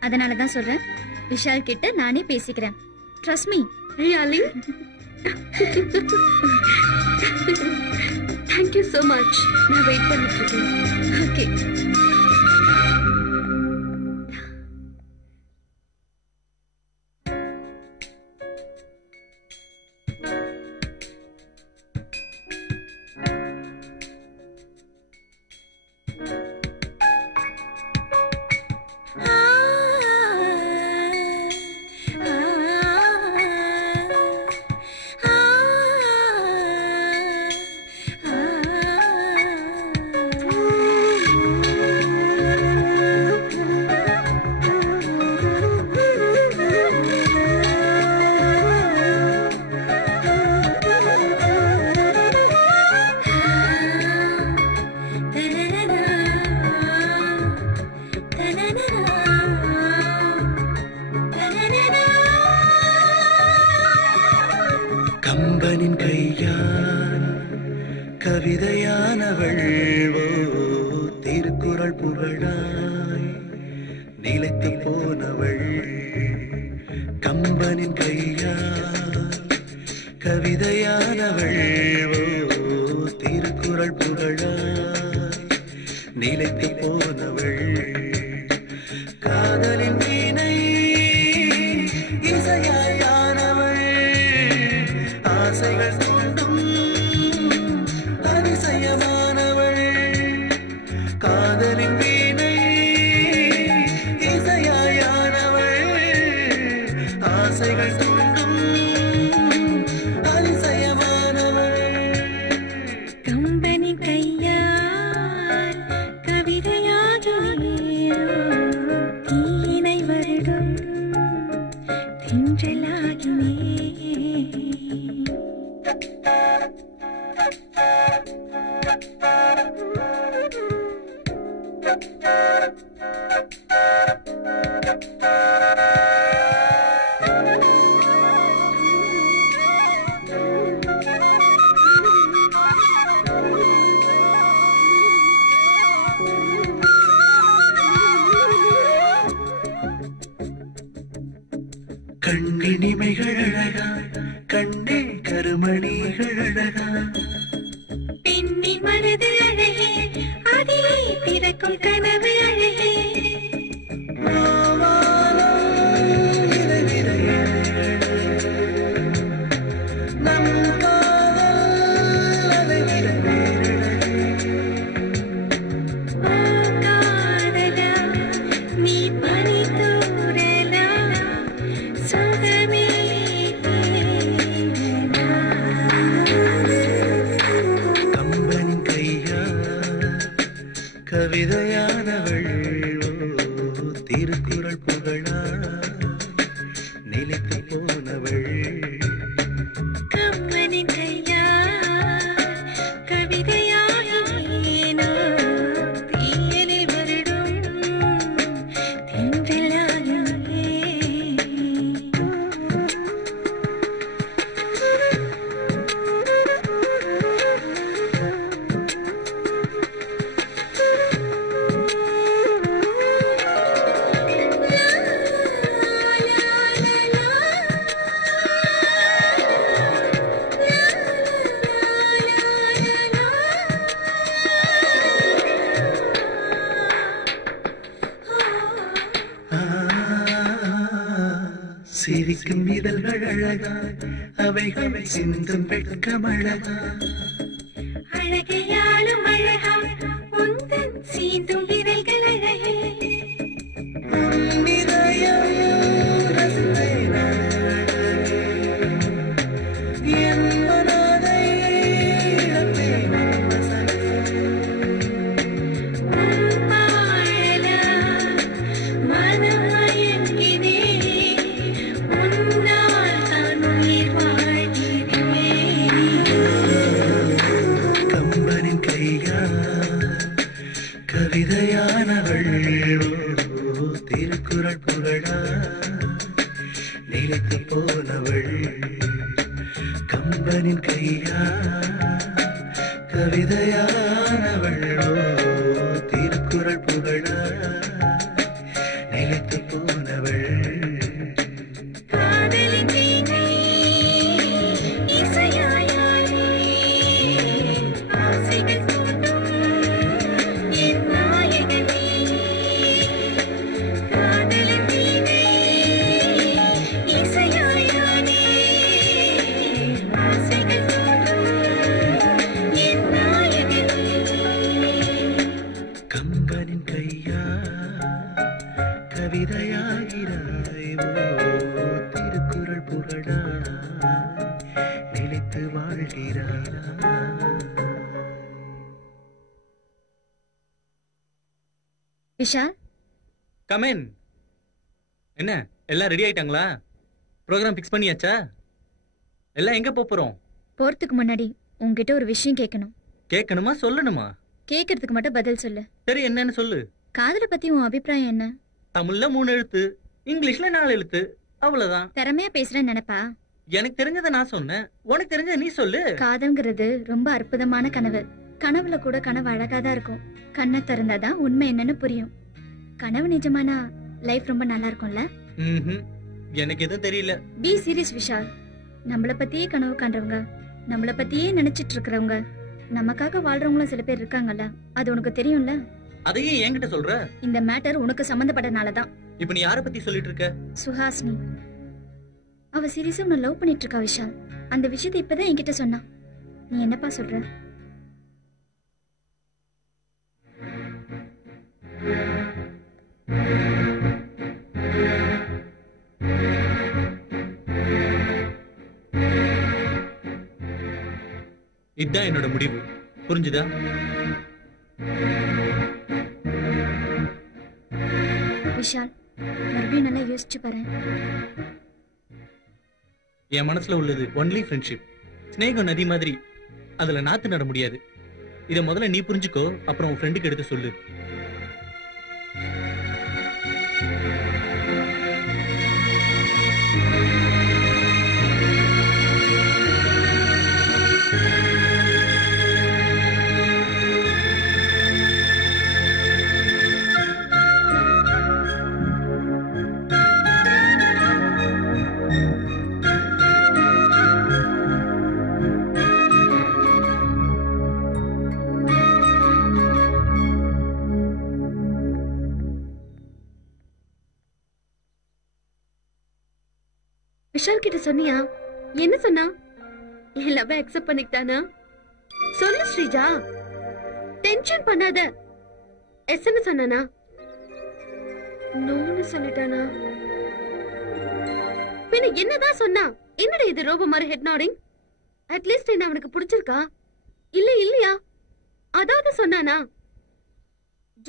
அதனாலதான் சொல்றேன், விஷால் கிட்ட நானே பேசிக்கிறேன். Trust me. Really? Thank you so much. நான் வெயிட் பண்ணிட்டு இருக்கேன். ஓகே. கம்பனின் கையால் கவிதையானவள் திருக்குறள் புகழாய் நிலைத்து போனவள். கம்பனின் கையால் கவிதையானவள் திருக்குறள் புகழாய் நிலைத்து போனவள். காதலின் வீணை இசையானவள் ஆசைகள் தூண்டும் அதிசயமானவள். காதலின் வீணை இசையானவள் கண்ணினிமைகள் அழகா கண்ணே கருமணிகள் அழகா பெண்ணின் மனது அழகே அதிலே பிறக்கும் கனவு அழகே கவிதையானவள் திருக்குறள் புகழா நிலைத்து போனவள் கம்பனின் கையா கவிதையாயினோ தீயனை வருடும் தென்றலாயே சிரிக்கும் இதழ்கள் அழகா அவைகள் சிந்தும் வெட்கம் அழகா அழகையாலும் அழகா உந்தன் சீந்தும் விரல்கள் அழகே கம்பனின் கையா கவிதையானவள் திருக்குறள் புகழா நிலைத்து போனவள் கம்பனின் கையா கவிதையானவள் திருக்குறள் புகழா நிலைத்து போனவள் காதலின் வீணை இசையாயானே ஆசைகள் தூண்டும் என் நாயகனே காதலின் வீணை இசையாயானே ஆசைகள் தூண்டும் என் நாயகனே கம்பனின் கையா கவிதையாகிறாய் திருக்குறள் புகழா நிலைத்து வாழ்கிறாய் விஷால், கமென். என்ன எல்லாம் ரெடி ஆயிட்டாங்களா? ப்ரோக்ராம் ஃபிக்ஸ் பண்ணியாச்சா? எல்லாம் எங்க போறோம்? போறதுக்கு முன்னாடி உன்கிட்ட ஒரு விஷயம் கேட்கணும். கேட்கணுமா சொல்லணுமா? கேட்கறதுக்கு மட்டும் பதில் சொல்லு. சரி, என்னன்னு சொல்லு. காதல பத்தி உன் அபிப்பிராயம் என்ன? தமிழ்ல 3 எழுத்து, இங்கிலீஷ்ல 4 எழுத்து, அவ்வளவுதான். திறமையா பேசுறேன்னு நினைப்பா? எனக்கு தெரிஞ்சதை நான் சொன்னேன், உனக்கு தெரிஞ்சதை நீ சொல்லு. காதல்ங்கிறது ரொம்ப அற்புதமான கனவு. கனவுல கூட கனவு அழகாதான் இருக்கும். கண்ணை திறந்தாதான் உண்மை என்னன்னு புரியும். கனவு நிஜமானா லைஃப் ரொம்ப நல்லா இருக்கும்ல? எனக்கு எதுவும் தெரியல. Be serious Vishal. நம்மள பத்தியே கனவு காண்றவங்க, நம்மள பத்தியே நினைச்சிட்டு இருக்கிறவங்க, நமக்காக வாழ்றவங்களும் சில பேர் இருக்காங்கல்ல, அது உனக்கு தெரியும்ல? அதையே என்கிட்ட சொல்ற? இந்த மேட்டர் உனக்கு சம்பந்தப்பட்டனாலதான். இப்ப நீ யார பத்தி சொல்லிட்டு இருக்க? சுஹாசினி. அவ சீரியஸா உன்னை லவ் பண்ணிட்டு இருக்கா விஷால். அந்த விஷயத்தை இப்பதான் என்கிட்ட சொன்னா. நீ என்னப்பா சொல்ற? இதுதான் என்னோட முடிவு. புரிஞ்சுதா? விஷால், மறுபடியும் நல்லா யோசிச்சு பாரு. என் மனசுல உள்ளது ஒன்லி ஃப்ரெண்ட்ஷிப். ஸ்நேகம் நதி மாதிரி, அதுல நாத்து நட முடியாது. இத முதல்ல நீ புரிஞ்சுக்கோ, அப்புறம் உன் ஃப்ரெண்டுக்கு எடுத்து சொல்லு. விஷால் கிட்ட சொன்னியா? என்ன சொன்னா? என் லவ் அக்செப்ட் பண்ணிக்கிட்டானா? சொல்லு ஸ்ரீஜா, டென்ஷன் பண்ணாத. எஸ்ன்னு சொன்னானா? நோன்னு சொல்லிட்டானா? பின்ன என்னதான் சொன்னா? என்னடா இது ரோபோ மாதிரி ஹெட் நாடிங்? அட்லீஸ்ட் என்ன அவனுக்கு பிடிச்சிருக்கா இல்ல இல்லையா அதாவது சொன்னானா?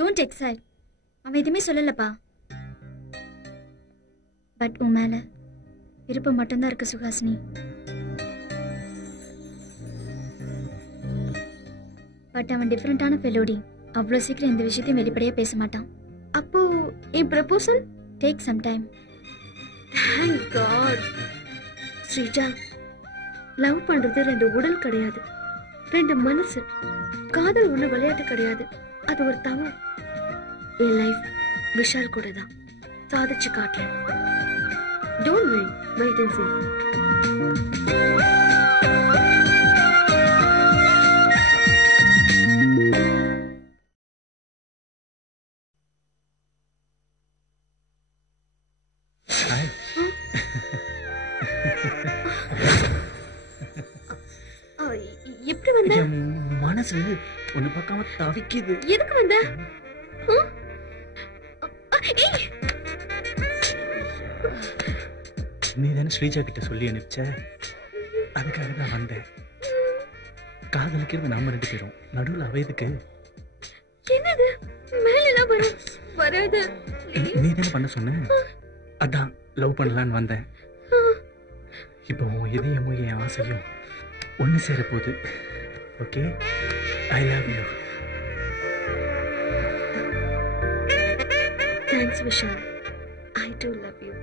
Don't excite. அவன் எதுவுமே சொல்லலப்பா. பட் உன் மேல விருப்பம் மட்டும்தான் இருக்கு சுஹாசினி. பட் அவன் டிஃபரெண்டான ஃபெலோடி. அவ்வளவு சீக்கிரம் இந்த விஷயத்தையும் வெளிப்படையா பேச மாட்டான். அப்போ என் proposal take some time. Thank god. Sreeja, love பண்றது 2 உடல் கிடையாது, 2 மனசு. காதல் ஒண்ணு விளையாட்டு கிடையாது, அது ஒரு தவம். என் லைஃப் விஷால் கூட தான். சாதிச்சு காட்டேன். Don't wait and see. எப்படி வந்த? மனசு ஒண்ணு பார்க்காம தவிக்குது. எதுக்கு வந்த? நீ தானே ஸ்ரீஜா கிட்ட சொல்லி அனுப்பிச்ச, அதுக்காக தான் வந்தேன். காதலிக்கிறது நாம 2 பேரும், நடுவில் அவயதுக்கு. என்னது மேல எல்லாம் வராது. நீ தானே பண்ண சொன்ன, அதான் லவ் பண்ணலான்னு வந்தேன். இப்போ உன் இதயமும் என் ஆசையும் ஒன்னு சேர போகுது. Okay, I love you. Thanks Vishal, I to love you.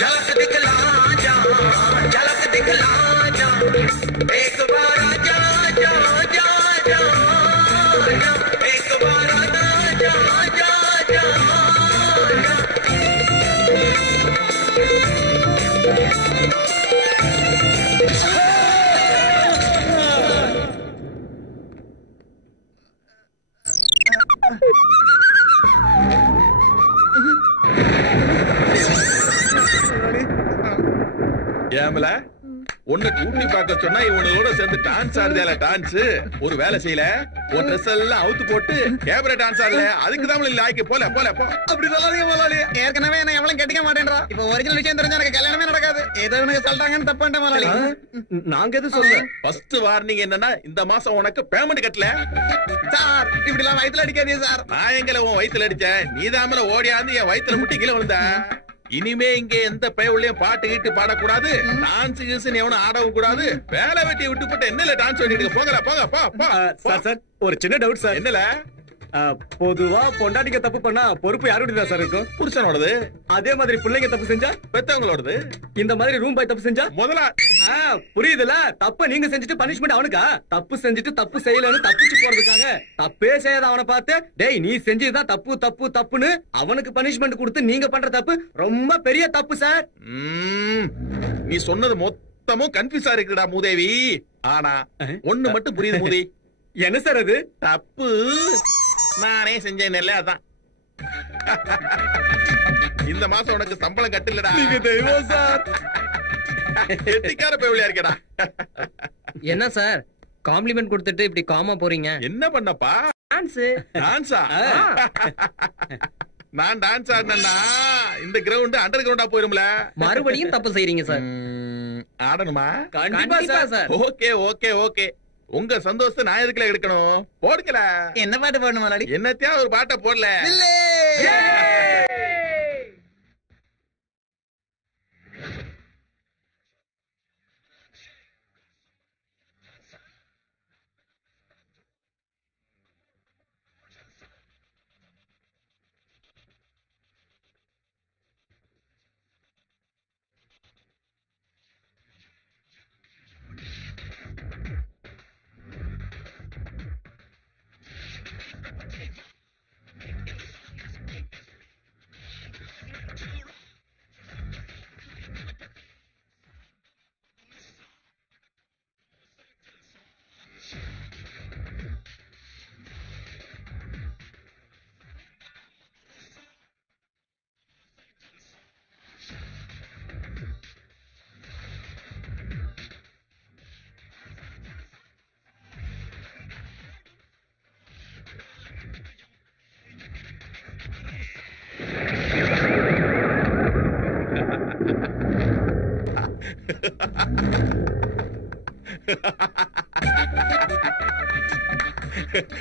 झलक दिखला जा, झलक दिखला जा, एक बार आजा जा जा जा, एक बार आजा जा जा जा। ஏமல உன்னை டூட்டி பார்க்க சொன்னா இவனோட சேர்ந்து டான்ஸ் ஆடுதேல டான்ஸ் ஒரு வேலை செய்யல. ஒரு ட்ரெஸ் எல்லாம் அவுத்து போட்டு கேபரே டான்ஸ் ஆடல. அதுக்கு தான் இல்ல ஆய்க்கு போல போல போ. அப்படி சொல்லாதீங்க முதலாளி. ஏற்கனவே என்ன எவ்வளவு கெட்டிக்க மாட்டேன்றா. இப்ப ஒரிஜினல் விஷயம் தெரிஞ்சா எனக்கு கல்யாணமே நடக்காது. ஏதோ இவனுக்கு சொல்லிட்டாங்கன்னு தப்பான்ட்ட முதலாளி. நாங்க எது சொல்ல. ஃபர்ஸ்ட் வார்னிங் என்னன்னா, இந்த மாசம் உனக்கு பேமெண்ட் கட்டல. சார் இப்படி எல்லாம் வயித்துல அடிக்காதீங்க சார். நான் எங்கல உன் வயித்துல அடிச்சேன், நீதாமல ஓடியாந்து என் வயித்துல முட்டி கீழே விழுந்த. இனிமே இங்க எந்த பயவுலயும் பாட்டு கீட்டு பாடக்கூடாது, டான்ஸ் கீஸ் எவனும் ஆடவும் கூடாது. வேலை வெட்டி விட்டு போட்டு என்னல டான்ஸ் பண்ணிட்டு போங்கல போங்க போ. சார் ஒரு சின்ன டவுட் சார். என்னல? பொதுவா பொண்டாட்டிக்க தப்பு பண்ணா பொறுப்பு யாருடைய சார் இருக்கும்? புருஷனோடது. அதே மாதிரி பிள்ளைங்க தப்பு செஞ்சா பெத்தவங்களோடது. இந்த மாதிரி ரூம் பாய் தப்பு செஞ்சா முதல்ல புரியுதுல? தப்ப நீங்க செஞ்சுட்டு பனிஷ்மெண்ட் அவனுக்கா? தப்பு செஞ்சுட்டு தப்பு செய்யலன்னு தப்பிச்சு போறதுக்காக தப்பே செய்யாத அவனை பார்த்து டேய் நீ செஞ்சதுதான் தப்பு தப்பு தப்புன்னு அவனுக்கு பனிஷ்மெண்ட் கொடுத்து நீங்க பண்ற தப்பு ரொம்ப பெரிய தப்பு சார். நீ சொன்னது மொத்தமும் கன்ஃபியூஸா இருக்குடா மூதேவி. ஆனா ஒண்ணு மட்டும் புரியுது மூதி. என்ன சார் அது? தப்பு நானே செஞ்சேன். அதான் இந்த மாசம் உனக்கு சம்பளம் கட்டலடா. நீங்க தெய்வம் சார். எட்டிக்கார பேவலியா இருக்கடா. என்ன சார் காம்ப்ளிமெண்ட் கொடுத்துட்டு இப்படி காமா போறீங்க? என்ன பண்ணப்பா? டான்ஸா? நான் டான்ஸ் ஆடினா இந்த கிரவுண்ட் அண்டர் கிரவுண்டா போயிரும்ல. மறுபடியும் தப்பு செய்றீங்க சார். ஆடணுமா? கண்டிப்பா சார். ஓகே ஓகே ஓகே, உங்க சந்தோஷத்தை நான் எதுக்குல எடுக்கணும்? போடுக்கல. என்ன பாட்டு போடணும் முதலாளி? என்னத்தையா ஒரு பாட்டை போடல.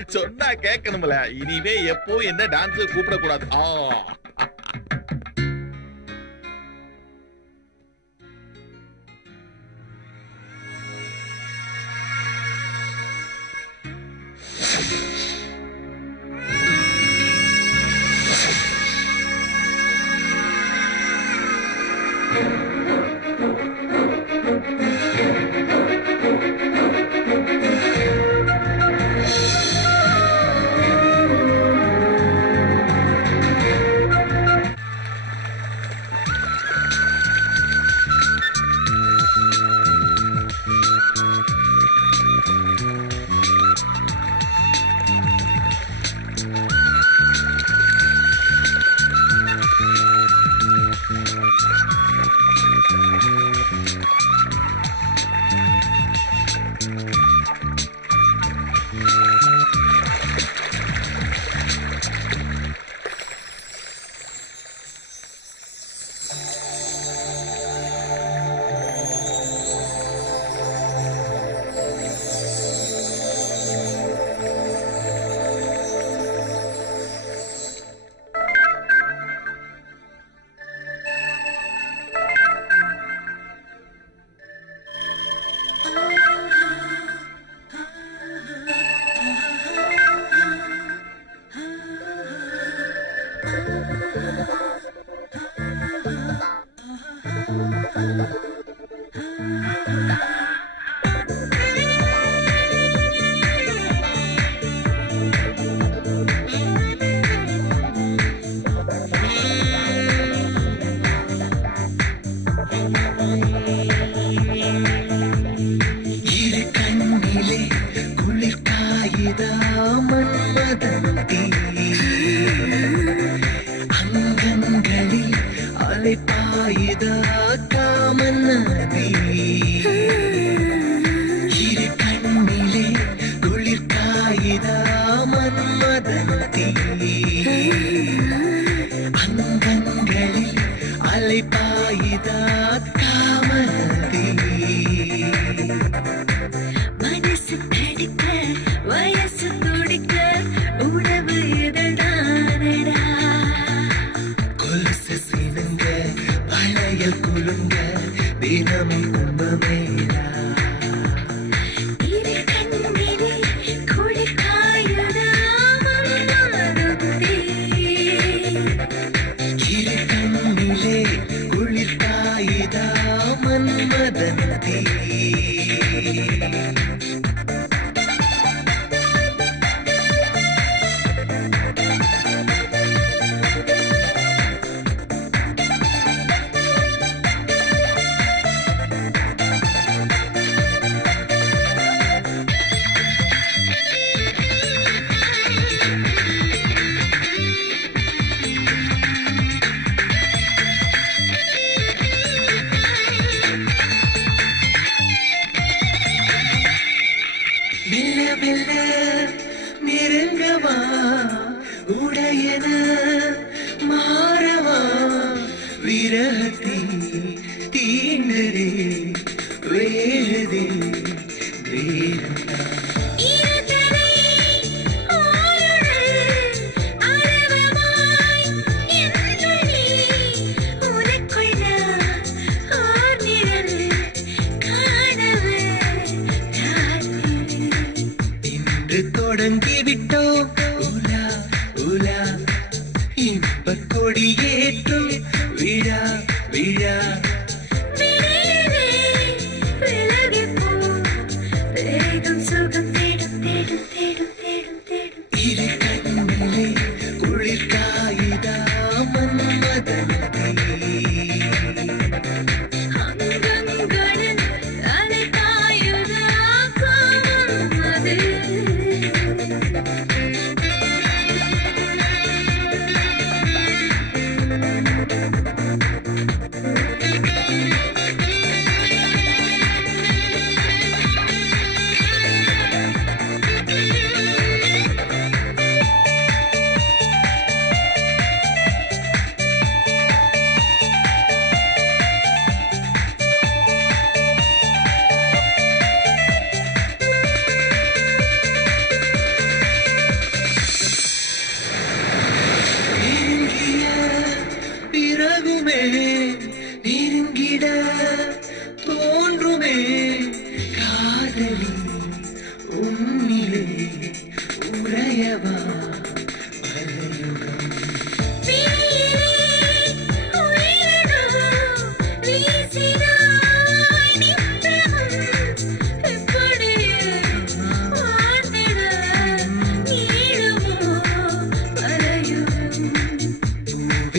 சொன்னா கேட்கணும்ல. இனிமே எப்போ என்ன டான்ஸ் கூப்பிட கூடாது.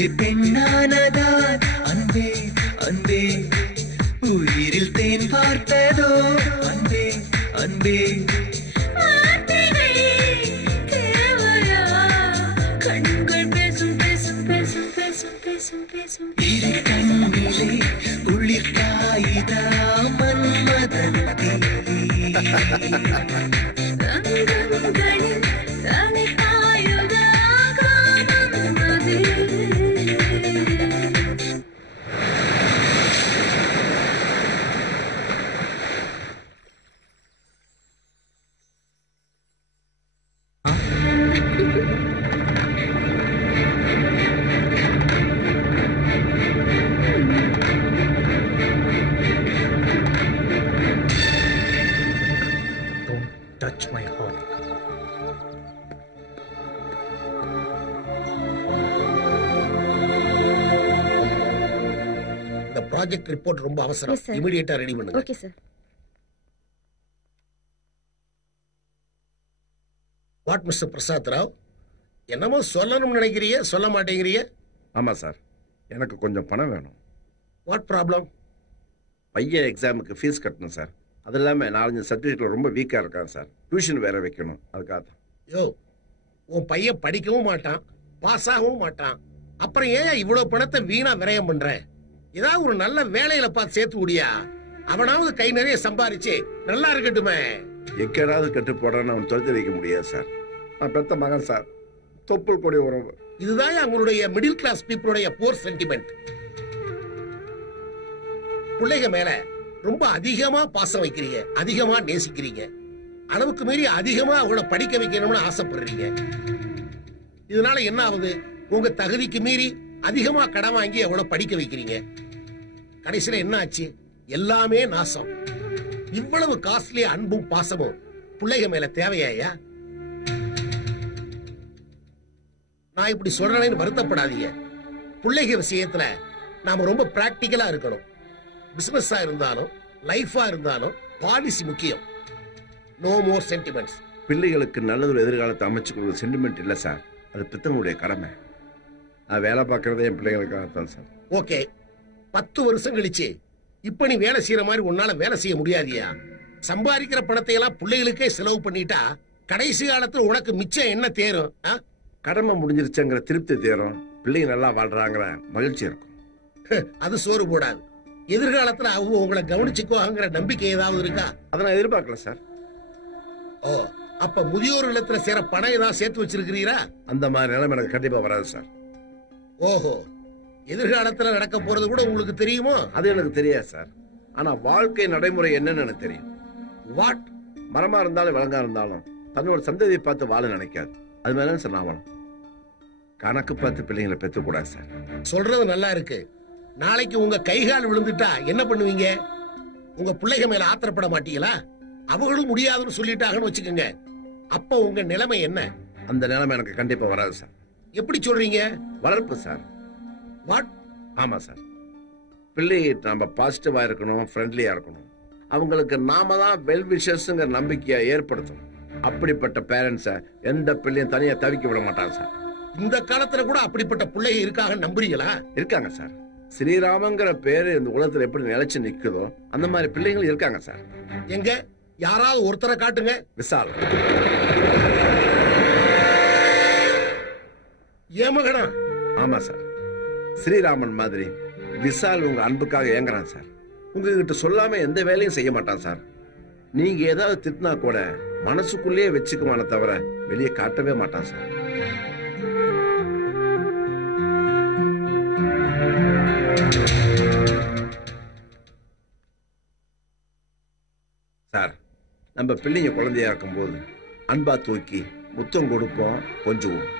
உயிர் பெண்ணானதா அன்பே அன்பே உயிரில் தேன் பார்த்ததோ அன்பே அன்பே கண்கள் பேசும் பேசும் பேசும் பேசும் பேசும் பேசும் இரு கண்ணிலே குளிர் காயுதா மன்மதன் அங்கங்களில் தலை காயுதா காதல் மதி. Touch my heart. இந்த ப்ராஜெக்ட் ரிப்போர்ட் ரொம்ப அவசரம். Yes, sir. இமிடியேட்டா ரெடி பண்ணுங்க. Okay sir. What mister Prasad Rao, என்னமோ சொல்லணும்னு நினைக்கிறீங்க, சொல்ல மாட்டேங்கிறீங்க. ஆமா சார், எனக்கு கொஞ்சம் பணம் வேணும். What problem? பையன் எக்ஸாமுக்கு ஃபீஸ் கட்டணும் சார். அது இல்லாமல் 4-5 சப்ஜெக்ட்ல ரொம்ப வீக்காக இருக்கான் சார். டியூஷன் வேற வைக்கணும், அதுக்காக தான். யோ, உன் பையன் படிக்கவும் மாட்டான், பாஸ் ஆகவும் மாட்டான். அப்புறம் ஏன் இவ்வளவு பணத்தை வீணா விரயம் பண்ற? ஏதாவது ஒரு நல்ல வேலையில பார்த்து சேர்த்து விடியா, அவனாவது கை நிறைய சம்பாரிச்சு நல்லா இருக்கட்டுமே. எக்கேடாவது கட்டு போடான்னு அவன் தொலைத்து வைக்க முடியாது சார். நான் பெத்த மகன் சார், தொப்புள் கொடி உறவு. இதுதான் அவங்களுடைய மிடில் கிளாஸ் பீப்புளுடைய போர் சென்டிமெண்ட். பிள்ளைங்க மேல ரொம்ப அதிகமா பாசம் வைக்கிறீங்க, அதிகமா நேசிக்கிறீங்க, அளவுக்கு மீறி அதிகமா அவங்கள படிக்க வைக்கணும்னு ஆசைப்படுறீங்க. இதனால என்ன ஆகுது? உங்க தகுதிக்கு மீறி அதிகமா கடன் வாங்கி அவங்கள படிக்க வைக்கிறீங்க. கடைசியில என்ன ஆச்சு? எல்லாமே நாசம். இவ்வளவு காஸ்ட்லி அன்பும் பாசமும் பிள்ளைங்க மேல தேவையா? நான் இப்படி சொல்றேன்னு வருத்தப்படாதீங்க. பிள்ளைங்க விஷயத்துல நாம ரொம்ப பிராக்டிக்கலா இருக்கணும். பிசினஸா இருந்தாலும் லைஃபா இருந்தாலும் பாலிசி முக்கியம். No more sentiments. பிள்ளைகளுக்கு நல்லதொரு எதிர்காலத்தை அமைச்சுக்கிறது சென்டிமெண்ட் இல்லை சார், அது பித்தவங்களுடைய கடமை. நான் வேலை பார்க்கறதே என் பிள்ளைகளுக்காக தான் சார். ஓகே, 10 வருஷம் கழிச்சு இப்ப நீ வேலை செய்யற மாதிரி உன்னால வேலை செய்ய முடியாதியா? சம்பாதிக்கிற பணத்தை எல்லாம் பிள்ளைகளுக்கே செலவு பண்ணிட்டா கடைசி காலத்துல உனக்கு மிச்சம் என்ன தேரும்? கடமை முடிஞ்சிருச்சுங்கிற திருப்தி தேரும், பிள்ளைங்க நல்லா வாழ்றாங்கிற மகிழ்ச்சி இருக்கும். அது சோறு போடாது. எதிர்காலத்துல அவங்க உங்களை கவனிச்சுக்குவாங்கிற நம்பிக்கை ஏதாவது இருக்கா? அதை நான் எதிர்பார்க்கல சார். ஓ, அப்ப முதியோர் இல்லத்துல சேர பணம் ஏதாவது சேர்த்து வச்சிருக்கிறீரா? அந்த மாதிரி நிலைமை எனக்கு கண்டிப்பா வராது சார். ஓஹோ, எதிர்காலத்துல நடக்க போறது கூட உங்களுக்கு தெரியுமோ? அது எனக்கு தெரியாது சார். ஆனா வாழ்க்கை நடைமுறை என்னன்னு எனக்கு தெரியும். வாட்? மரமா இருந்தாலும் விலங்கா இருந்தாலும் தன்னோட சந்ததியை பார்த்து வாழ நினைக்காது. அது மாதிரி சார் நான் வாழும். கணக்கு பார்த்து பிள்ளைங்களை பெற்றக்கூடாது சார். சொல்றது நல்லா இருக்கு. நாளைக்கு உங்க கைகால் விழுந்துட்டா என்ன பண்ணுவீங்க? உங்க பிள்ளைங்க மேல ஆத்திரப்பட மாட்டீங்களா? அவங்களும் முடியாதுன்னு சொல்லிட்டாங்கன்னு வச்சுக்கோங்க, அப்ப உங்க நிலைமை என்ன? அந்த நிலைமை எனக்கு கண்டிப்பா வராது சார். எப்படி சொல்றீங்க? வளர்ப்பு சார். வாட்? ஆமா சார், பிள்ளை நம்ம பாசிட்டிவா இருக்கணும், ஃப்ரெண்ட்லியா இருக்கணும். அவங்களுக்கு நாம தான் வெல் விஷஸ்ங்கிற நம்பிக்கையை ஏற்படுத்தணும். அப்படிப்பட்ட பேரண்ட்ஸை எந்த பிள்ளையும் தனியா தவிக்க விட மாட்டாங்க சார். இந்த காலத்துல கூட அப்படிப்பட்ட பிள்ளைங்க இருக்காங்க, நம்புறீங்களா? இருக்காங்க சார். ஸ்ரீராமங்கிற பேரு இந்த உலகத்துல எப்படி நிலைச்சு நிக்குதோ அந்த மாதிரி பிள்ளைகள் இருக்காங்க சார். எங்க யாராவது ஒருத்தரை காட்டுங்க. விசால். ஏமகனா? ஆமா சார், ஸ்ரீராமன் மாதிரி விசால் உங்க அன்புக்காக ஏங்குறான் சார். உங்ககிட்ட சொல்லாம எந்த வேலையும் செய்ய மாட்டான் சார். நீங்க ஏதாவது திட்டினா கூட மனசுக்குள்ளேயே வச்சுக்குவான தவிர வெளியே காட்டவே மாட்டான் சார். சார், நம்ம பிள்ளைங்க குழந்தையா இருக்கும்போது அன்பா தூக்கி முத்தம் கொடுப்போம், கொஞ்சுவோம்.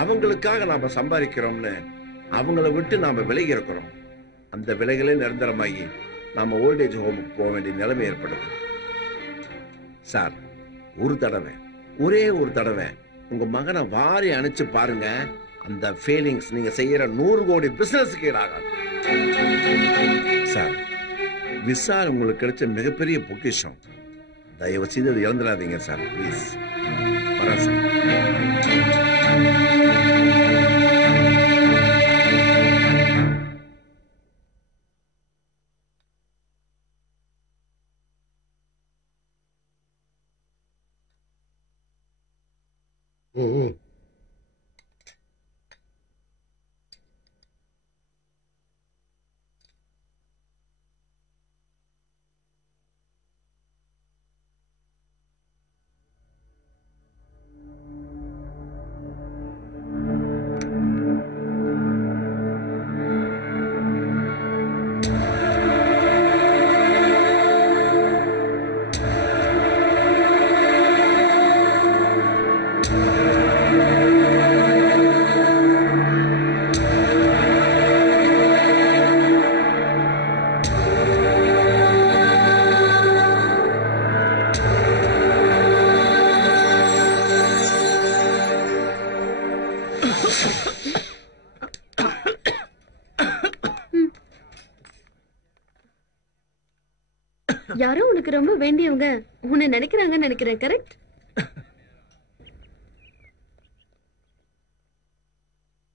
அவங்களுக்காக நாம சம்பாதிக்கிறோம்னு அவங்கள விட்டு நாம விலகி இருக்கிறோம். அந்த விலைகளே நிரந்தரமாகி நாம ஓல்டேஜ் ஹோமுக்கு போக வேண்டிய நிலைமை ஏற்படுது சார். ஒரு தடவை, ஒரே ஒரு தடவை உங்க மகனை வாரி அணைச்சு பாருங்க. அந்த ஃபீலிங்ஸ் நீங்க செய்யற 100 கோடி பிசினஸ்க்கு ஈடாகாது சார். விசால் உங்களுக்கு கிடைச்ச மிகப்பெரிய பொக்கிஷம். தயவு செய்து அதை இழந்துடாதீங்க சார், ப்ளீஸ். வரேன் சார். யாரோ உனக்கு ரொம்ப வேண்டியவங்க உன்னை நினைக்கிறாங்கன்னு நினைக்கிறேன். கரெக்ட்?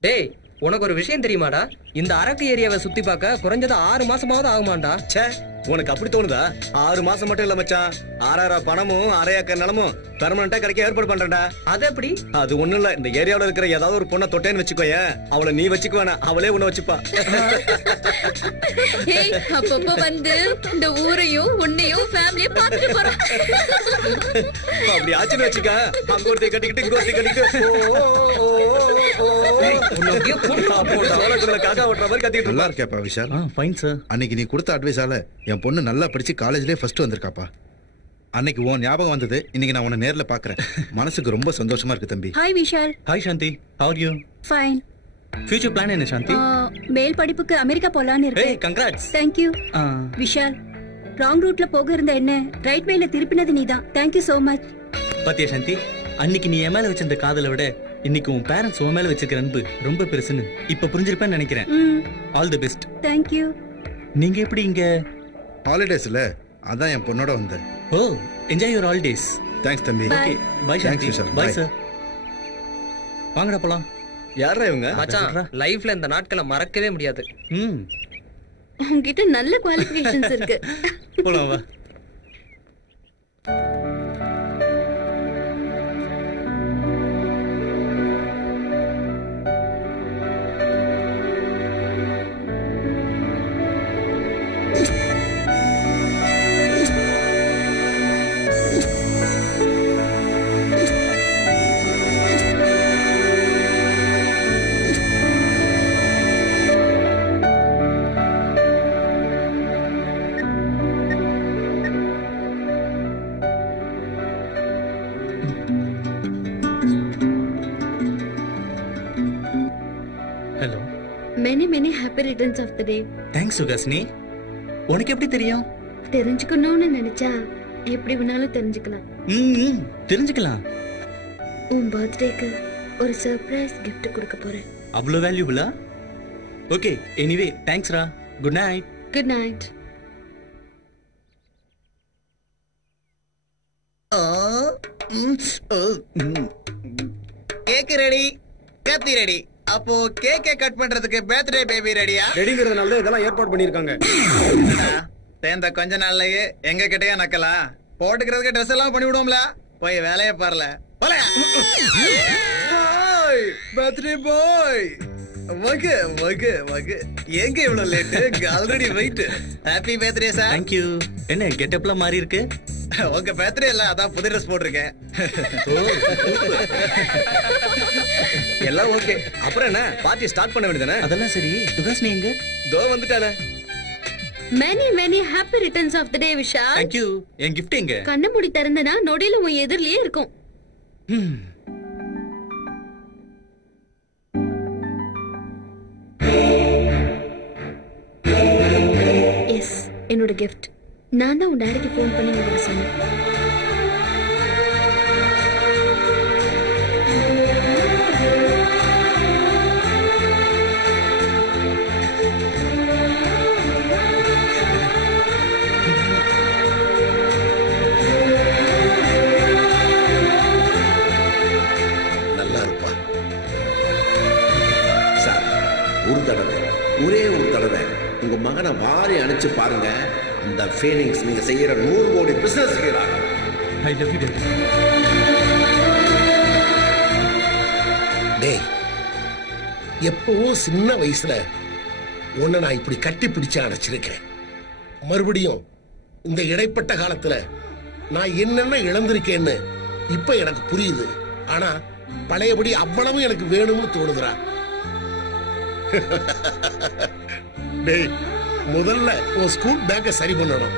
டேய், உனக்கு ஒரு விஷயம் தெரியுமாடா? இந்த அரக்கு ஏரியாவை சுத்தி பார்க்க குறைஞ்சது 6 மாசமாவது ஆகுமாண்டா. ச்சே, உனக்கு அப்படி தோணுதா? 6 மாசம் மட்டும் இல்ல மச்சான், 6,000 பணமும் 1/2 ஏக்கர் நிலமும் பெர்மனண்டா கிடைக்க ஏற்பாடு பண்றேன்டா. அது எப்படி? அது ஒண்ணும் இல்ல, இந்த ஏரியாவுல இருக்கிற ஏதாவது ஒரு பொண்ணை தொட்டேன்னு வச்சுக்கோய, அவளை நீ வச்சுக்குவானா, அவளே உன்னை வச்சுப்பா. ஏய், அப்பப்போ வந்து இந்த ஊரையும் உன்னையும் ஃபேமிலியை பார்த்துட்டு போறோம். அப்படி ஆச்சுன்னு வச்சுக்க, அங்க ஒருத்தைய கட்டிக்கிட்டு இங்க ஒருத்தைய கட்டிக்கிட்டு காக்கா ஓட்டுற மாதிரி கத்திக்கிட்டு நல்லா இருக்கேப்பா விஷால். Fine sir. அன்னைக்கு நீ கொடுத்த அட்வைஸால என் பொண்ணு நல்லா படிச்சு காலேஜ்லயே ஃபர்ஸ்ட் வந்திருக்காப்பா. அன்னைக்கு உன் ஞாபகம் வந்தது, இன்னைக்கு நான் உன்னை நேர்ல பாக்குறேன். மனசுக்கு ரொம்ப சந்தோஷமா இருக்கு தம்பி. Hi Vishal. Hi Shanti, how are you? Fine. Future plan என்ன சாந்தி? மேல் படிப்புக்கு அமெரிக்கா போலான்னு இருக்கு. ஏய், congrats. Thank you. Vishal, wrong ரூட்ல போக இருந்த என்ன ரைட் வேல திருப்பினது நீதான். Thank you so much. பாத்தியா சாந்தி, அன்னைக்கு நீ என் மேல வச்சிருந்த காதலை விட இன்னைக்கு உன் பேரண்ட்ஸ் உன் மேல வச்சிருக்கிற அன்பு ரொம்ப பெருசுன்னு இப்ப புரிஞ்சிருப்பேன்னு நினைக்கிறேன். All the best. Thank you. நீங்க எப்படி இங்க? ஹாலிடேஸ்ல அதான் என் பொண்ணோட வந்தேன். Oh, enjoy your holidays. Thanks தம்பி. Okay, bye Shanti. Bye sir. வாங்கடா போலாம். யாரா இவங்க? மச்சான், லைஃப்ல இந்த நாட்களை மறக்கவே முடியாது. உன்கிட்ட நல்ல குவாலிஃபிகேஷன்ஸ் இருக்கு. போலாம் வா. Hello. Many many happy returns of the day. Thanks Suhasini. உனக்கு எப்படி தெரியும்? தெரிஞ்சுக்கணும்னு நினைச்சா எப்படி வேணாலும் தெரிஞ்சுக்கலாம். தெரிஞ்சுக்கலாம். உன் பர்த்டேக்கு ஒரு சர்ப்ரைஸ் gift கொடுக்க போறேன். அவ்வளவு வேல்யூபிளா? ஓகே, எனிவே தேங்க்ஸ் ரா. Good night. Good night. Cake ready, கத்தி ரெடி. அப்போ கேக்கை கட் பண்றதுக்கு பர்த்டே பேபி ரெடியா? ரெடிங்கிறதுனால தான் இதெல்லாம் ஏற்பாடு பண்ணிருக்காங்க. சேர்ந்த கொஞ்ச நாள்லயே எங்க கிட்டயே நக்கலா? போட்டுக்கிறதுக்கு ட்ரெஸ் எல்லாம் பண்ணி விடுவோம்ல. போய் வேலையை பாருல. போல. Birthday boy. வகு வகு வகு. எங்க இவ்வளவு late? Already wait. Happy birthday sir. Thank you. என்ன கெட்டப்லாம் மாறி இருக்கு? உங்க பர்த்டே இல்ல, அதான் புது ட்ரெஸ் போட்டிருக்கேன். எல்லாம் ஓகே. அப்புறம் என்ன, பார்ட்டி ஸ்டார்ட் பண்ண வேண்டியதானே? அதெல்லாம் சரி. சுகாசினி எங்க? தோ வந்துட்டானே. Many many happy returns of the day Vishal. Thank you. N gift எங்க? கண்ண மூடி திறந்தனா நொடியில உன் எதிரிலேயே இருக்கும். எஸ், என்னோட gift. நான் தான் உன் டாடிக்கு ஃபோன் பண்ணி வர சொன்னேன். நல்லா இருப்பா சார். ஒரு தடவை, ஒரே ஒரு தடவை உங்க மகனை வாரி அணைச்சு பாருங்க. அந்த ஃபீலிங்ஸ் நீங்க செய்யற 100 கோடி business I love you daddy. எப்பவும் சின்ன வயசுல உன்னை நான் இப்படி கட்டி பிடிச்சு அணைச்சிருக்கேன். மறுபடியும் இந்த இடைப்பட்ட காலத்துல நான் என்னென்ன இழந்திருக்கேன்னு இப்ப எனக்கு புரியுது. ஆனா பழையபடி அவ்வளவு எனக்கு வேணும்னு தோணுதுரா. டேய், முதல்ல உன் ஸ்கூல் பேக்கை சரி பண்ணணும்,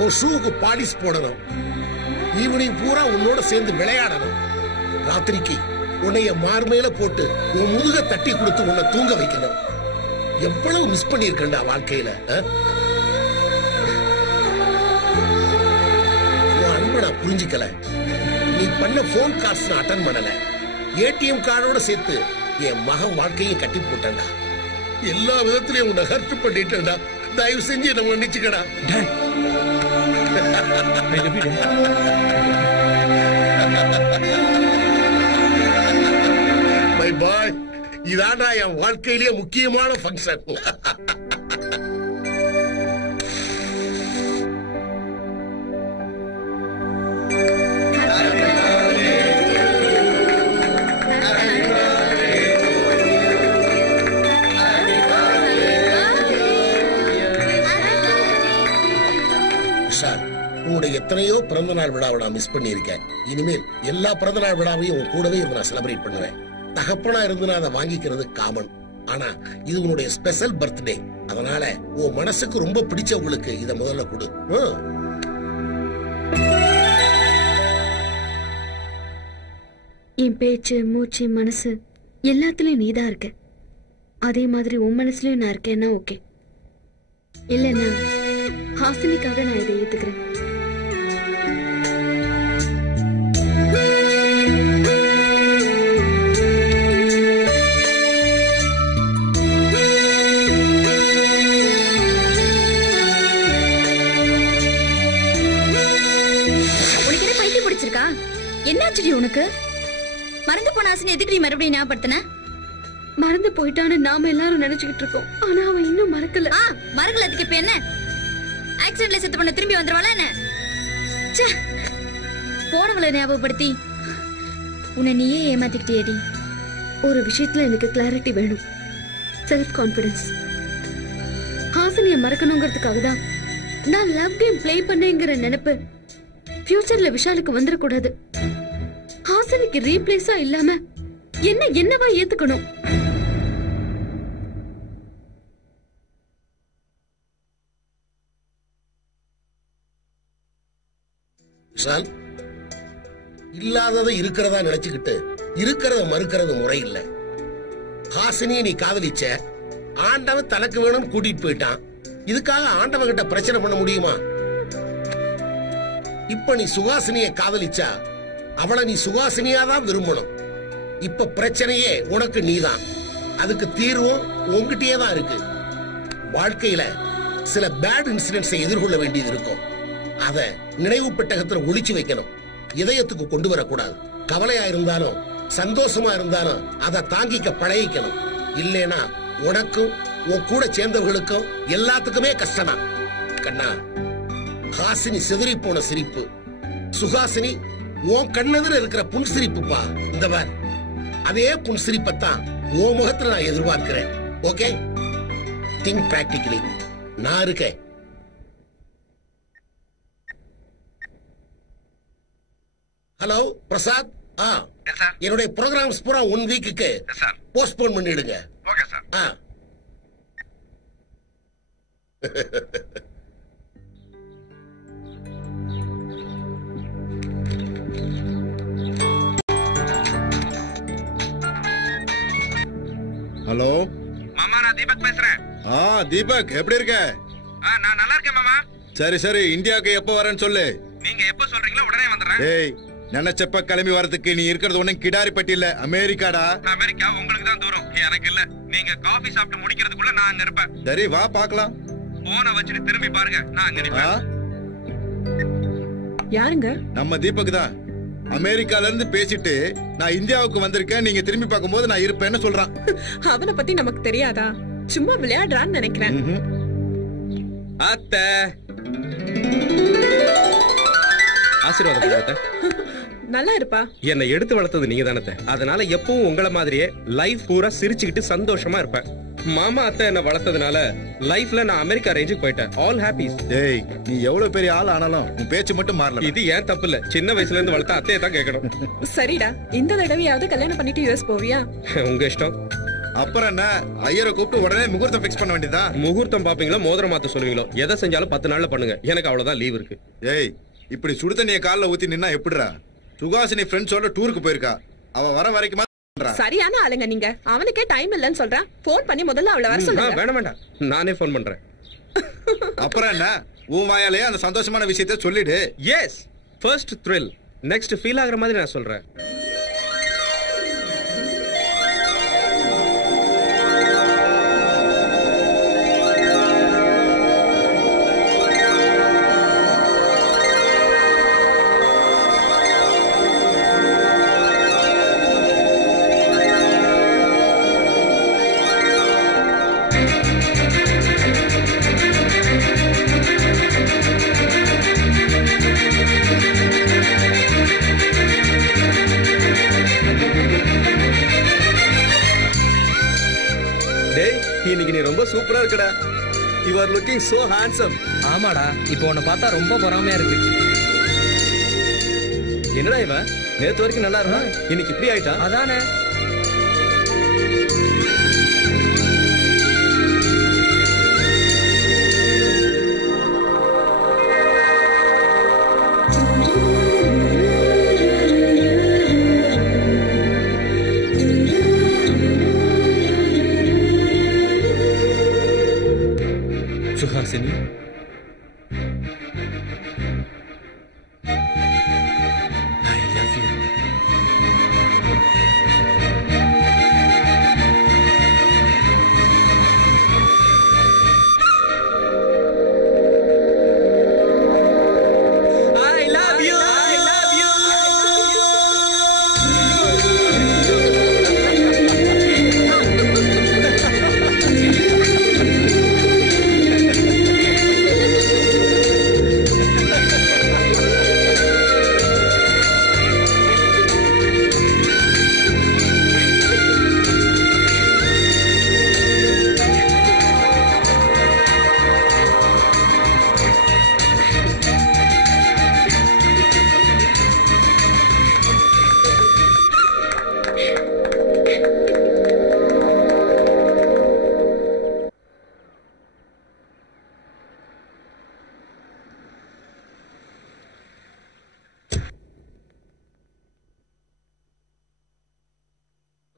உன் ஷூவுக்கு பாலிஷ் போடணும், ஈவினிங் பூரா உன்னோட சேர்ந்து விளையாடணும், ராத்திரிக்கு உன்னைய மார்மையில போட்டு உன் முதுக தட்டி கொடுத்து உன்னை தூங்க வைக்கணும். எவ்வளவு மிஸ் பண்ணிருக்கா வாழ்க்கையில. உன் அன்பை நான் புரிஞ்சுக்கல. நீ பண்ண போன் கால்ஸ் நான் அட்டன் பண்ணல. ஏடிஎம் கார்டோட சேர்த்து என் மகன் வாழ்க்கையை கட்டி போட்டேன்டா. எல்லா விதத்திலையும் உன்னை ஹர்ட் பண்ணிட்டேன்டா. தயவு செஞ்சு என்ன மன்னிச்சுக்கடா. Bye bye. இதாண்டா என் வாழ்க்கையிலேயே முக்கியமான ஃபங்க்ஷன். உன்னுடைய எத்தனையோ பிறந்த நாள் விழாவை நான் மிஸ் பண்ணியிருக்கேன். இனிமேல் எல்லா பிறந்த நாள் விழாவையும் உன் கூடவே இருந்து நான் செலிப்ரேட் பண்ணுவேன். தகப்பனா இருந்து நான் அதை வாங்கிக்கிறது காமன். ஆனா இது உன்னுடைய ஸ்பெஷல் பர்த்டே. அதனால உன் மனசுக்கு ரொம்ப பிடிச்சவங்களுக்கு இதை முதல்ல கொடு. என் பேச்சு, மூச்சு, மனசு எல்லாத்துலயும் நீதான் இருக்க. அதே மாதிரி உன் மனசுலயும் நான் இருக்கேன்னா ஓகே. இல்லைன்னா ஹாசினிக்காக நான் இதை ஏத்துக்கிறேன். என்னாச்சு உனக்கு? மறந்து போன ஆசை எதுக்கு நீ மறுபடியும் ஞாபகப்படுத்தின? மறந்து போயிட்டான்னு நாம எல்லாரும் நினைச்சுக்கிட்டு இருக்கோம். ஆனா அவன் இன்னும் மறக்கல. மறக்கல. அதுக்கு இப்ப என்ன? ஆக்சிடென்ட்ல செத்து பண்ண திரும்பி வந்துருவாளா என்ன? போனவளை ஞாபகப்படுத்தி உன்னை நீயே ஏமாத்திக்கிட்டேடி. ஒரு விஷயத்துல எனக்கு கிளாரிட்டி வேணும். Self confidence. ஹாசினிய மறக்கணுங்கிறதுக்காக தான் நான் லவ் கேம் பிளே பண்ணேங்கிற நினைப்பு ஃபியூச்சர்ல விஷாலுக்கு வந்துடக்கூடாது. ஹாசினிக்கு ரீப்ளேஸா இல்லாம என்னவா ஏத்துக்கணும். விஷால், இல்லாததை இருக்கிறதா நினைச்சுக்கிட்டு இருக்கிறத மறுக்கிறது முறை இல்ல. ஹாசினியை நீ காதலிச்ச, ஆண்டவன் தனக்கு வேணும் கூட்டிட்டு போயிட்டான். இதுக்காக ஆண்டவன் கிட்ட பிரச்சனை பண்ண முடியுமா? இப்ப நீ சுகாசினியை காதலிச்சா அவளை நீ சுகாசினியா தான் விரும்பணும். இப்ப பிரச்சனையே உனக்கு நீதான். அதுக்கு தீர்வும் உன்கிட்டயே தான் இருக்கு. வாழ்க்கையில சில பேட் இன்சிடென்ட்ஸை எதிர்கொள்ள வேண்டியது இருக்கும். அத நினைவு பெட்டகத்துல ஒளிச்சு வைக்கணும். இதயத்துக்கு கொண்டு வரக்கூடாது. கவலையா இருந்தாலும் சந்தோஷமா இருந்தாலும் அதை தாங்கிக்க பழகிக்கணும். இல்லைன்னா உனக்கும் உன் கூட சேர்ந்தவர்களுக்கும் எல்லாத்துக்குமே கஷ்டமா. கண்ணா, ஹாசினி சிதறி போன சிரிப்பு, சுகாசினி உன் கண்ணெதிர இருக்கிற புன்சிரிப்புப்பா. இந்த பார், அதே புன்சிரிப்பத்தான் உன் முகத்துல நான் எதிர்பார்க்கிறேன். Okay, think practically. நான் இருக்கேன். ஹலோ பிரசாத். என்னுடைய ப்ரோக்ராம்ஸ் பூரா 1 வீக்குக்கு போஸ்ட்போன் பண்ணிடுங்க. Okay sir. ஹலோ மாமா, நான் தீபக் பேசுறேன். தீபக், எப்படி இருக்க? நான் நல்லா இருக்கேன் மாமா. சரி சரி, இந்தியாவுக்கு எப்ப வரேன்னு சொல்லு. நீங்க எப்ப சொல்றீங்களோ உடனே வந்துடுறேன். டேய், நினைச்சப்ப கிளம்பி வரதுக்கு நீ இருக்கிறது ஒண்ணும் கிடாரிப்பட்டி இல்ல, அமெரிக்காடா. அமெரிக்கா உங்களுக்கு தான் தூரம், எனக்கு இல்ல. நீங்க காபி சாப்பிட்டு முடிக்கிறதுக்குள்ள நான் அங்க இருப்பேன். சரி, வா பாக்கலாம். போனை வச்சுட்டு திரும்பி பாருங்க, நான் அங்க நிப்பேன். யாருங்க? நம்ம தீபக் தான். அமெரிக்கால இருந்து பேசிட்டு நான் இந்தியாவுக்கு வந்திருக்கேன், நீங்க திரும்பி பார்க்கும்போது நான் இருப்பேன்னு சொல்றான். அவனை பத்தி நமக்கு தெரியாதா? சும்மா விளையாடுறான்னு நினைக்கிறேன். அத்தை, ஆசீர்வாதம். நல்லா இருப்பா. என்னை எடுத்து வளர்த்தது நீங்க தானே, அதனால எப்பவும் உங்கள மாதிரியே லைஃப் பூரா சிரிச்சுக்கிட்டு சந்தோஷமா இருப்பேன். மாமா அத்தை என்ன வளர்த்ததுனால லைஃப்ல நான் அமெரிக்கா ரேஞ்சுக்கு போயிட்டேன். All hobbies. டேய், நீ எவ்வளவு பெரிய ஆள் ஆனாலும் உன் பேச்சு மட்டும் மாறல. இது ஏன் தப்பு இல்ல, சின்ன வயசுல இருந்து வளர்த்த அத்தையை தான் கேட்கணும். சரிடா, இந்த தடவையாவது கல்யாணம் பண்ணிட்டு யூஎஸ் போவியா? உங்க இஷ்டம். அப்புறம் என்ன, ஐயரை கூப்பிட்டு உடனே முகூர்த்தம் ஃபிக்ஸ் பண்ண வேண்டியதா? முகூர்த்தம் பாப்பீங்களோ மோதிரம் மாத்த சொல்லுவீங்களோ, எதை செஞ்சாலும் 10 நாள்ல பண்ணுங்க. எனக்கு அவ்வளவுதான் லீவ் இருக்கு. ஏய், இப்படி சுடு தண்ணிய கால்ல ஊத்தி நின்னா எப்படிடா? சுகாசினி ஃப்ரெண்ட்ஸோட டூருக்கு போயிருக்கா, அவ வர வரைக்கும் சரியான ஆளுங்க நீங்க. அவனுக்கே டைம் இல்லன்னு சொல்றான். போன் பண்ணி முதல்ல அவளை வர சொல்லுங்க. வேண்டாம் வேண்டாம், நானே போன் பண்றேன். அப்புறம் என்ன, உன் வாயாலே அந்த சந்தோஷமான விஷயத்தை சொல்லிடு. Yes, first thrill, next feel ஆகுற மாதிரி நான் சொல்றேன். இன்னைக்கு நீ ரொம்ப சூப்பரா இருக்கடா. You are looking so handsome. ஆமாடா, இப்போ உன்னை பார்த்தா ரொம்ப பொறாமையா இருக்கு. என்னடா இவன் நேத்து வரைக்கும் நல்லா இருந்தான், இன்னைக்கு இப்படி ஆயிட்டா? அதானே. Suhasini, I love you. I love you. I love you.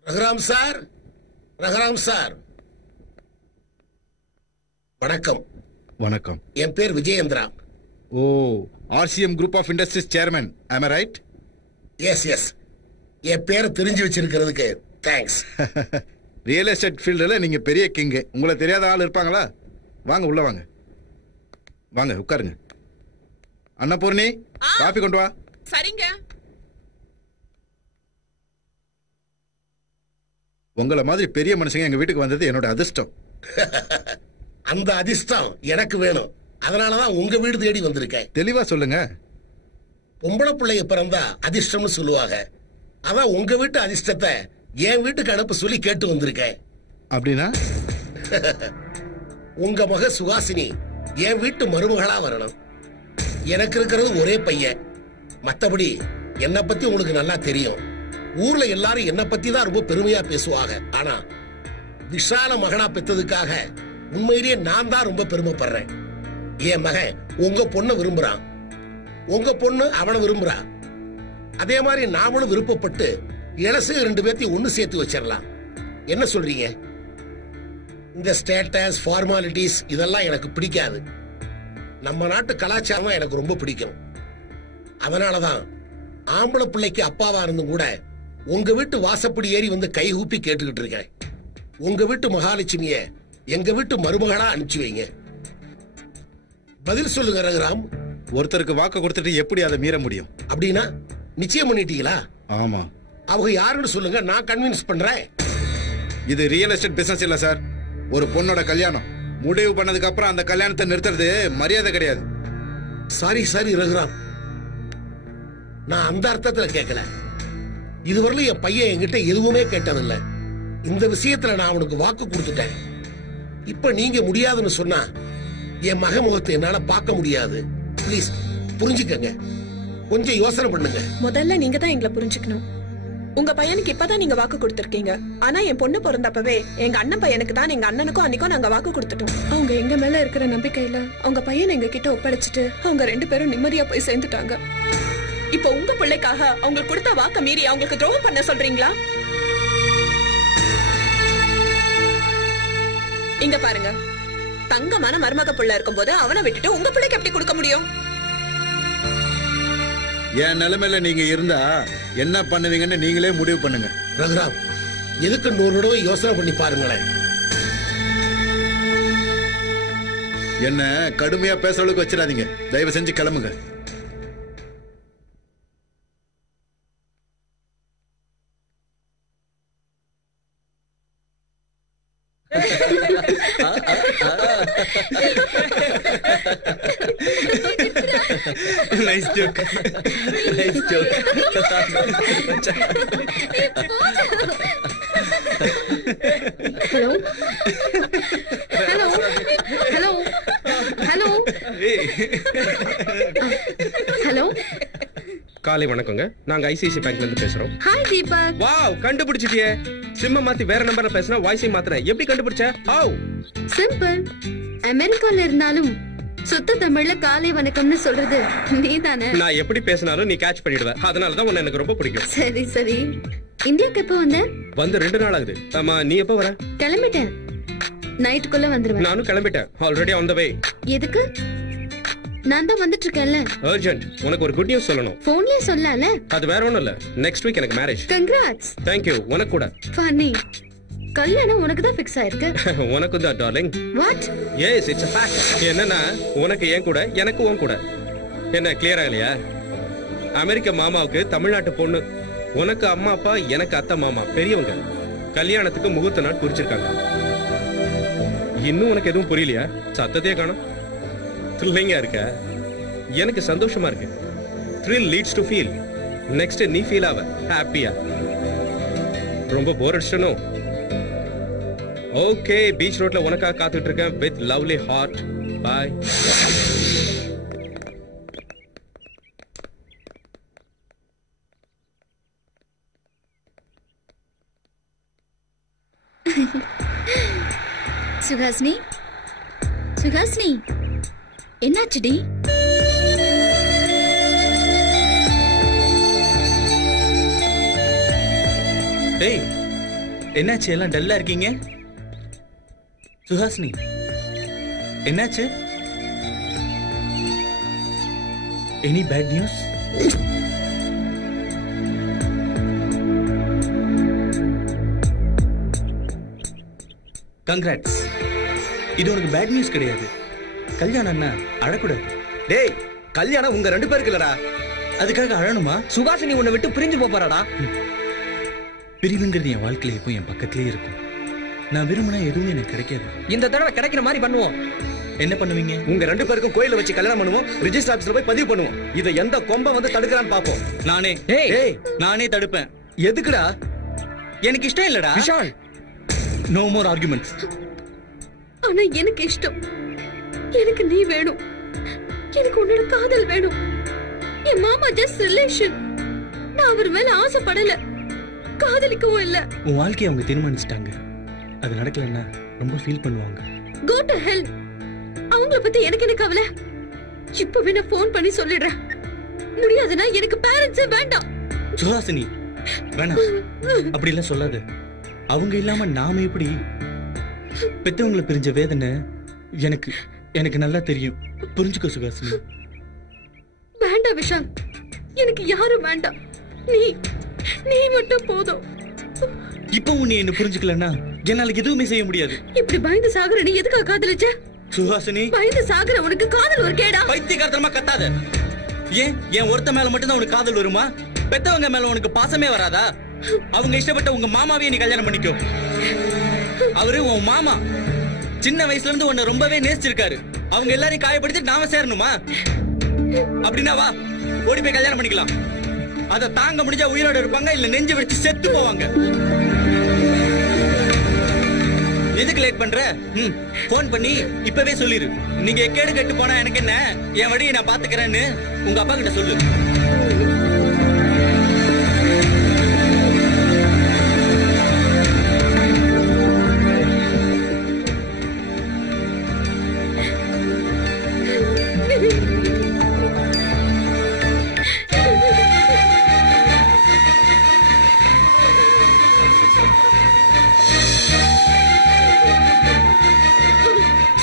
Raghuram sir, Raghuram sir, வணக்கம். வணக்கம். என் பேர் Vijayendra. Oh, RCM group of industries chairman, am I right? Yes yes, என் பேரை தெரிஞ்சு வச்சிருக்கிறதுக்கு தேங்க்ஸ். ரியல் எஸ்டேட் ஃபீல்டில் நீங்க பெரிய கிங். உங்களை தெரியாத ஆள் இருப்பாங்களா? வாங்க உள்ள வாங்க, வாங்க உட்காருங்க. அன்னபூர்ணி, காபி கொண்டு வா. சரிங்க. உங்களை மாதிரி பெரிய மனுஷங்க எங்க வீட்டுக்கு வந்தது என்னோட அதிர்ஷ்டம். அந்த அதிர்ஷ்டம் எனக்கு வேணும். அதனாலதான் உங்க வீடு தேடி வந்திருக்கேன். தெளிவா சொல்லுங்க. பொம்பளை பிள்ளைய பிறந்தா அதிர்ஷ்டம்னு சொல்லுவாங்க. அதான் உங்க வீட்டு அதிர்ஷ்டத்தை என் வீட்டுக்கு அனுப்ப சொல்லி கேட்டு வந்திருக்கேன். அப்படின்னா உங்க மக சுகாசினி என் வீட்டு மருமகளா வரணும். எனக்கு இருக்கிறது ஒரே பையன். மத்தபடி என்னை பத்தி உங்களுக்கு நல்லா தெரியும். ஊர்ல எல்லாரும் என்னை பத்தி தான் ரொம்ப பெருமையா பேசுவாங்க. ஆனா விஷால மகனா பெத்ததுக்காக உண்மையிலேயே நான் தான் ரொம்ப பெருமைப்படுறேன். என் மகன் உங்க பொண்ணை விரும்புறான், உங்க பொண்ணு அவனை விரும்புறா. அதே மாதிரி நாமளும் விருப்பப்பட்டு இளசு 2 பேர்த்தையும் ஒண்ணு சேர்த்து வச்சிடலாம். என்ன சொல்றீங்க? இந்த ஸ்டேட்டஸ் ஃபார்மாலிட்டிஸ் இதெல்லாம் எனக்கு பிடிக்காது. நம்ம நாட்டு கலாச்சாரம் எனக்கு ரொம்ப பிடிக்கும். அதனாலதான் ஆம்பளை பிள்ளைக்கு அப்பாவா இருந்தும் கூட உங்க வீட்டு வாசப்படி ஏறி வந்து கை ஊப்பி கேட்டுக்கிட்டு இருக்கேன். உங்க வீட்டு மகாலட்சுமிய எங்க வீட்டு மருமகளா அனுப்பிச்சு வைங்க. பதில் சொல்லுங்க ரகுராம். ஒருத்தருக்கு வாக்கு கொடுத்துட்டு எப்படி அதை மீற முடியும்? அப்படின்னா நிச்சயம் பண்ணிட்டீங்களா? ஆமா. அவங்க யாருன்னு சொல்லுங்க, நான் கன்வின்ஸ் பண்றேன். இது ரியல் எஸ்டேட் பிசினஸ் இல்ல சார். ஒரு பொண்ணோட கல்யாணம் முடிவு பண்ணதுக்கு அப்புறம் அந்த கல்யாணத்தை நிறுத்துறது மரியாதை கிடையாது. சாரி சாரி ரகுராம், நான் அந்த அர்த்தத்துல கேட்கல. இதுவரையிலும் என் பையன் என்கிட்ட எதுவுமே கேட்டதில்லை. இந்த விஷயத்துல நான் அவனுக்கு வாக்கு கொடுத்துட்டேன். இப்ப நீங்க முடியாதுன்னு சொன்னா என் மக முகத்தை என்னால பார்க்க முடியாது. ப்ளீஸ் புரிஞ்சுக்கங்க, கொஞ்சம் யோசனை பண்ணுங்க. முதல்ல நீங்க தான் எங்களை புரிஞ்சுக்கணும். உங்க பையனுக்கு இப்பதான் நீங்க வாக்கு கொடுத்திருக்கீங்க. ஆனா என் பொண்ணு பிறந்தப்பவே எங்க அண்ணன் பையனுக்கு தான் எங்க அண்ணனுக்கும் அன்னைக்கும் நாங்க வாக்கு கொடுத்துட்டோம். அவங்க எங்க மேல இருக்கிற நம்பிக்கையில அவங்க பையனை எங்க கிட்ட ஒப்படைச்சிட்டு அவங்க 2 பேரும் நிம்மதியா போய் சேர்ந்துட்டாங்க. இப்ப உங்க பிள்ளைக்காக அவங்க கொடுத்த வாக்க மீறி அவங்களுக்கு துரோகம் பண்ண சொல்றீங்களா? இங்க பாருங்க, தங்கமான மருமக பிள்ளை இருக்கும் போது அவனை விட்டுட்டு உங்க பிள்ளைக்கு எப்படி கொடுக்க முடியும்? என் நிலைமையில நீங்க இருந்தா என்ன பண்ணுவீங்கன்னு நீங்களே முடிவு பண்ணுங்க. ரகுராம், எதுக்கு 100 தடவை யோசனை பண்ணி பாருங்களேன். என்ன கடுமையா பேச அளவுக்கு வச்சிடாதீங்க. தயவு செஞ்சு கிளம்புங்க. Nice joke. Nice joke. Hello? Hello? Hello? Hello? Hello? காலை வணக்கங்க. நாங்க ஐசிஐசி பேங்க்ல இருந்து பேசுறோம். ஹாய் தீபக். வாவ், கண்டுபிடிச்சிட்டியே. சிம்ம மாத்தி வேற நம்பர்ல பேசினா வாய்ஸை மாத்துறேன். எப்படி கண்டுபிடிச்ச? ஹவ்? சிம்பிள். அமெரிக்கால இருந்தாலும் சுத்த தமிழ்ல காலை வணக்கம்னு சொல்றது நீதானே? நான் எப்படி பேசினாலும் நீ கேட்ச் பண்ணிடுவ. அதனால தான் உன்னை எனக்கு ரொம்ப பிடிக்கும். சரி சரி. இந்தியாக்கு எப்ப வந்த? வந்து 2 நாள் ஆகுது. ஆமா, நீ எப்ப வர? கிளம்பிட்டேன். நைட்டுக்குள்ள வந்துருவேன். நானும் கிளம்பிட்டேன். ஆல்ரெடி ஆன் தி வே. எதுக்கு? நான் தான் வந்துட்டு இருக்கேன்ல. அர்ஜென்ட். உனக்கு ஒரு குட் நியூஸ் சொல்லணும். போன்லயே சொல்லல. அது வேற ஒண்ணும் இல்ல. நெக்ஸ்ட் வீக் எனக்கு மேரேஜ். கங்க்ராட்ஸ். Thank you. உனக்கு கூட. ஃபன்னி. கல்யாணம் உனக்கு தான் ஃபிக்ஸ் ஆயிருக்கு. உனக்கு தான் darling. What? Yes, it's a fact. என்னன்னா உனக்கு ஏன் கூட, எனக்கு உன் கூட. என்ன கிளியர் ஆகலையா? அமெரிக்க மாமாவுக்கு தமிழ்நாட்டு பொண்ணு. உனக்கு அம்மா அப்பா, எனக்கு அத்தை மாமா பெரியவங்க. கல்யாணத்துக்கு முகூர்த்த நாள் குறிச்சிருக்காங்க. இன்னும் உனக்கு எதுவும் புரியலையா? சத்தத்தையே காணோம். த்ரில்லிங்கா இருக்க. எனக்கு சந்தோஷமா இருக்கு. Thrill leads to feel. Next நீ ஃபீல் ஆவ ஹாப்பியா. ரொம்ப போர் அடிச்சனோ? ஓகே, பீச் ரோட்ல உனக்காக காத்துட்டு இருக்கேன் with lovely heart. Bye. Suhasini, Suhasini, என்னாச்சுடி? டேய், என்னாச்சு? எல்லாம் டல்லா இருக்கீங்க? சுஹாசினி, என்னாச்சு? Any bad news? கங்க்ராட்ஸ். இது உனக்கு பேட் நியூஸ் கிடையாது. கல்யாணம்னா அழக்கூடாது. டேய், கல்யாணம் உங்க 2 பேருக்கு இல்லடா. அதுக்காக அழணுமா? சுகாசினி உன்னை விட்டு பிரிஞ்சு போறாடா. பிரிவுங்கிறது என் வாழ்க்கையில இப்போ என் பக்கத்திலே இருக்கும். நான் விரும்பினா எதுவும் எனக்கு கிடைக்காது. இந்த தடவை கிடைக்கிற மாதிரி பண்ணுவோம். என்ன பண்ணுவீங்க? உங்க 2 பேருக்கும் கோயில வச்சு கல்யாணம் பண்ணுவோம். ரிஜிஸ்டர் ஆபீஸ்ல போய் பதிவு பண்ணுவோம். இதை எந்த கொம்ப வந்து தடுக்கறான்னு பாப்போம். நானே தடுப்பேன். எதுக்குடா? எனக்கு இஷ்டம் இல்லடா. Vishal, no more arguments. ஆனா எனக்கு இஷ்டம். எனக்கு நீ வேணும். எனக்கு உன்னோட காதல் வேணும். என் மாமா ஜஸ்ட் ரிலேஷன். நான் அவர் மேல ஆசைப்படல, காதலிக்கவும் இல்ல. உன் வாழ்க்கையை அவங்க தீர்மானிச்சிட்டாங்க. அது நடக்கலன்னா ரொம்ப ஃபீல் பண்ணுவாங்க. Go to hell. அவங்கள பத்தி எனக்கு என்ன கவலை? இப்பவே நான் போன் பண்ணி சொல்லிடுறேன். முடியாதுன்னா எனக்கு பேரண்ட்ஸே வேண்டாம். சுஹாசினி, வேணாம். அப்படி எல்லாம் சொல்லாத. அவங்க இல்லாம நாம எப்படி? பெத்தவங்களை பிரிஞ்ச வேதனை எனக்கு நல்லா தெரியும். புரிஞ்சுக்கோ சுஹாசினி. வேண்டாம் விஷால், எனக்கு யாரும் வேண்டாம். நீ மட்டும் போதும். இப்போ நீ என்ன புரிஞ்சுக்கலன்னா என்னால எதுவுமே செய்ய முடியாது. இப்படி பயந்து சாகுற நீ எதுக்காக காதலிச்ச? சுஹாசினி, பயந்து சாகுற உனக்கு காதல் ஒரு கேடா? பைத்தியக்காரத்தனமா கத்தாத. ஏன் ஒருத்த மேல மட்டும் தான் உனக்கு காதல் வருமா? பெத்தவங்க மேல உனக்கு பாசமே வராதா? அவங்க இஷ்டப்பட்ட உங்க மாமாவே நீ கல்யாணம் பண்ணிக்கோ. அவரு உன் மாமா. சின்ன வயசுல இருந்து உன்னை ரொம்பவே நேசிச்சிருக்காரு. அவங்க எல்லாரையும் காயப்படுத்தி நாம சேரணுமா? அப்படின்னா வா, ஓடி போய் கல்யாணம் பண்ணிக்கலாம். அதை தாங்க முடிஞ்சா உயிரோட இருப்பாங்க, இல்ல நெஞ்சு வெடிச்சு செத்து போவாங்க. எதுக்கு லேட் பண்ற? போன் பண்ணி இப்பவே சொல்லிரு. நீங்க எக்கேடு கெட்டு போனா எனக்கு என்ன, என் வழியை நான் பாத்துக்கிறேன்னு உங்க அப்பா கிட்ட சொல்லு.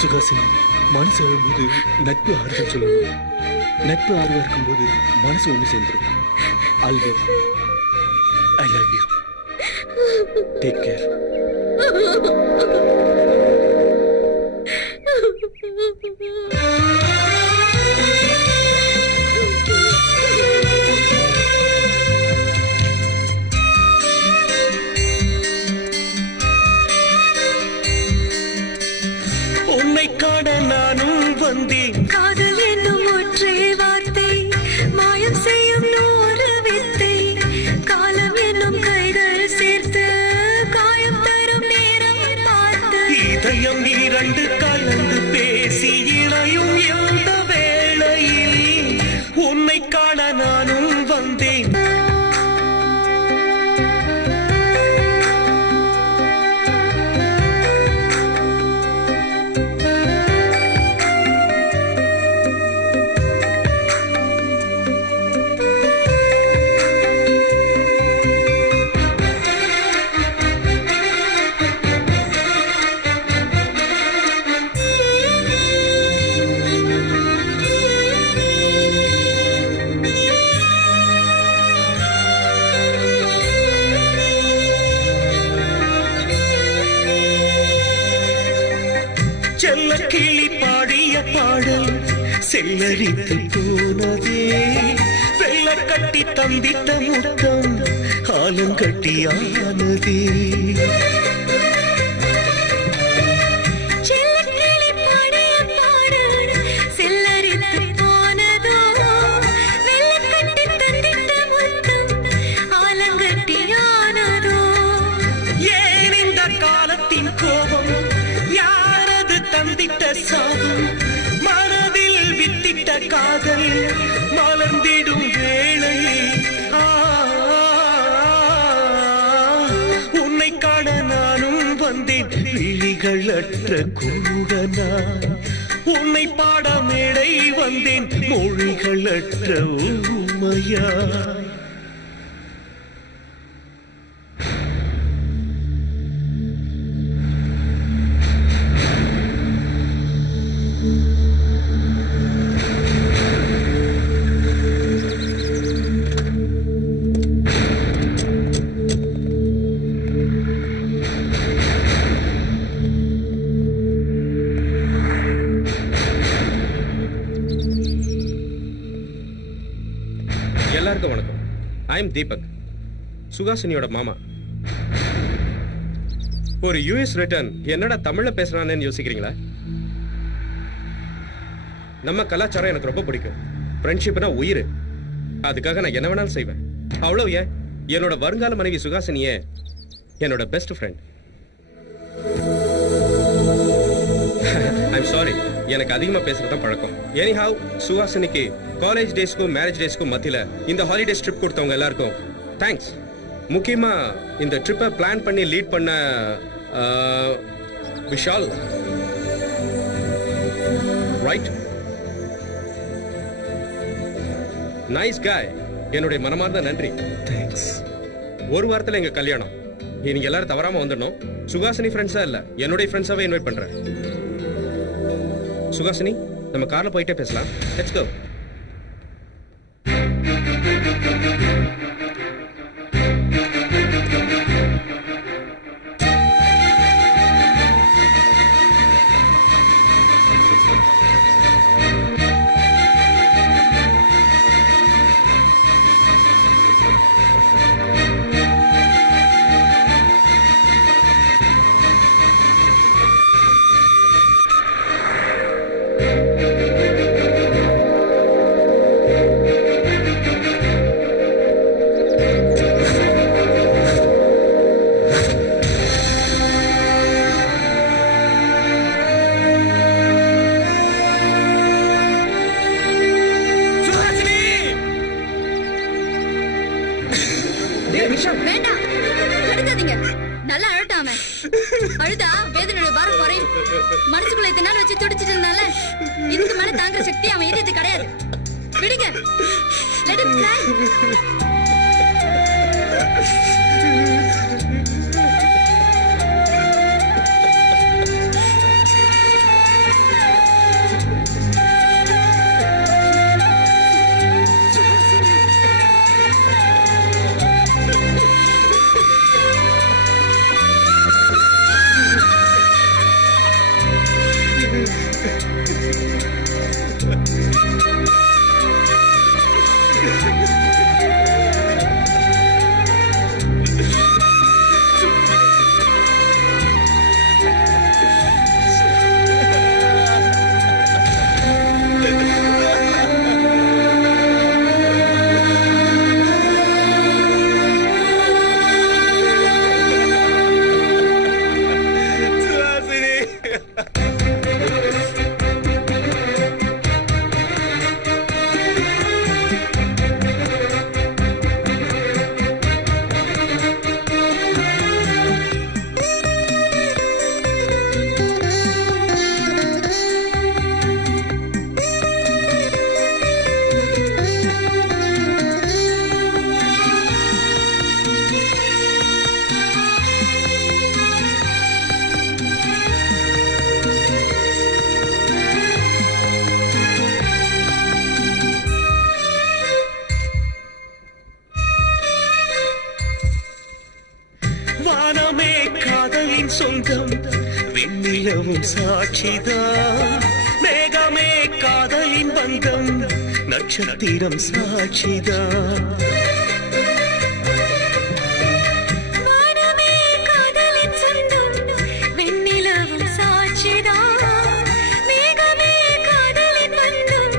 சுகாசினி, மனசு அழும்போது நட்பு ஆறுதல் சொல்லணும். நட்பு ஆறுதல் இருக்கும்போது மனசு ஒண்ணு சேர்ந்துடும். Always I love you. Take care. உன்னை காண நானும் வந்தேன். காதல் என்னும் ஒற்றை வார்த்தை மாயம் செய்யும் நூறு வித்தை. காலம் என்னும் கைகள் சேர்த்து காயம் தரும் நேரம் பார்த்து இதயம் இரண்டு கலந்து பேசி இணையும் எந்த வேளையில் உன்னை காண நானும் வந்தேன். செல்ல கிளி பாடிய பாடல் செல்லரித்து போனதே. வெள்ள கட்டி தந்திட்ட முத்தம் ஆலங்கட்டியானதே. ஏன் இந்த காலத்தின் கோபம் யாரது தந்திட்ட சாபம்? மனதில் வித்திட்ட காதல் மலர்ந்திடும் வேளை. உன்னை காண நானும் வந்தேன். விழிகள் அற்ற குருடனாய் உன்னை பாட மேடை வந்தேன். மொழிகள் அற்ற ஊமையாய். எல்லாருக்கும் வணக்கம். ஐ எம் தீபக், சுகாசினியோட மாமா. ஒரு யூஎஸ் ரிட்டர்ன் என்னடா தமிழ்ல பேசுறானேன்னு யோசிக்கிறீங்களா? நம்ம கலாச்சாரம் எனக்கு ரொம்ப பிடிக்கும். ஃப்ரெண்ட்ஷிப்னா உயிர். அதுக்காக நான் என்ன வேணாலும் செய்வேன். அவ்வளவு ஏன், என்னோட வருங்கால மனைவி சுகாசினியே என்னோட பெஸ்ட் ஃப்ரெண்ட். ஐம் சாரி, எனக்கு அதிகமா பேசுறது தான் பழக்கம். எனிஹவ், சுகாசினிக்கு காலேஜ் டேஸ்க்கும் மேரேஜ் டேஸ்க்கும் மத்தியில இந்த ஹாலிடேஸ் ட்ரிப் கொடுத்தவங்க எல்லாருக்கும் தேங்க்ஸ். முக்கியமா இந்த ட்ரிப்பை பிளான் பண்ணி லீட் பண்ண விஷால், ரைட், நைஸ் காய். என்னுடைய மனமார்ந்த நன்றி. தேங்க்ஸ். ஒரு வாரத்துல எங்க கல்யாணம். நீங்க எல்லாரும் தவறாம வந்துடணும். சுகாசினி ஃப்ரெண்ட்ஸா இல்ல, என்னுடைய ஃப்ரெண்ட்ஸாவே இன்வைட் பண்றேன். சுகாசினி, நம்ம கார்ல போயிட்டே பேசலாம். Let's go. வேண்டாம், அழுதாதீங்க. நல்லா அழட்டாம அழுதா வேதனையோட பாரம் குறையும். மனசுக்குள்ள இத்தனை நாள் வச்சு துடிச்சிட்டு இருந்தால இதுக்கு மேல தாங்குற சக்தி அவன் இதயத்து கிடையாது. விடுங்க. Let him cry. சொந்தம் வெண்ணிலவும் சாட்சிதான், மேகமே காதலின் பந்தம் நட்சத்திரம் சாட்சிதான். வானமே காதலின் சொந்தம் வெண்ணிலவும் சாட்சிதான், மேகமே காதலின் பந்தம்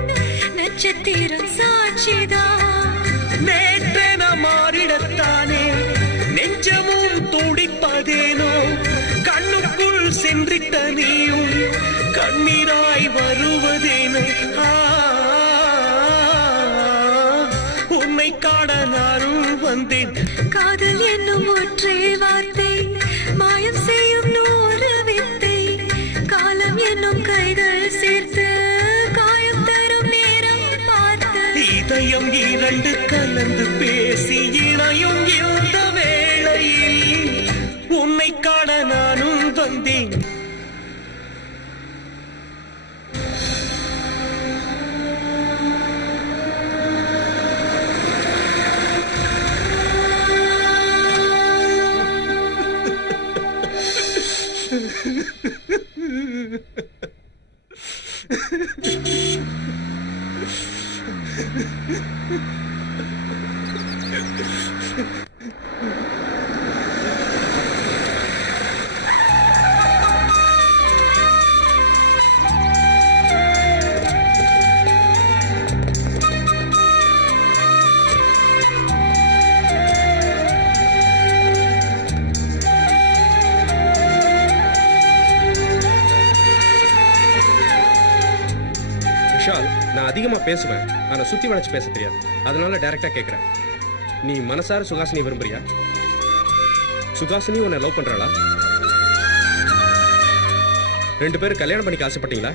நட்சத்திரம் சாட்சிதான். நேற்றென மாறிடத்தானே நெஞ்சமும் துடிப்பதேனோ, கண்ணுக்குள் சென்றிட்ட நீயும் கண்ணீராய் வருவதேனோ. உன்னை காண நானும் வந்தேன். காதல் என்னும் ஒற்றை வார்த்தை மாயம் செய்யும் நூறு வித்தை, காலம் என்னும் கைகள் சேர்த்து காயம் தரும் நேரம் பார்த்து, இதயம் இரண்டு கலந்து பேசி இணையும் இந்த வேளையில் உன்னை காண நானும் வந்தேன். நான் அதிகமா பேசுவேன், ஆனா சுத்தி வளைச்சு பேச தெரியாது. அதனால டைரக்டா கேக்குறேன், நீ மனசார சுகாசினி விரும்புறியா? சுகாசினி உன்னை லவ் பண்றாளா? ரெண்டு பேரும் கல்யாணம் பண்ணிக்க ஆசைப்பட்டீங்களா?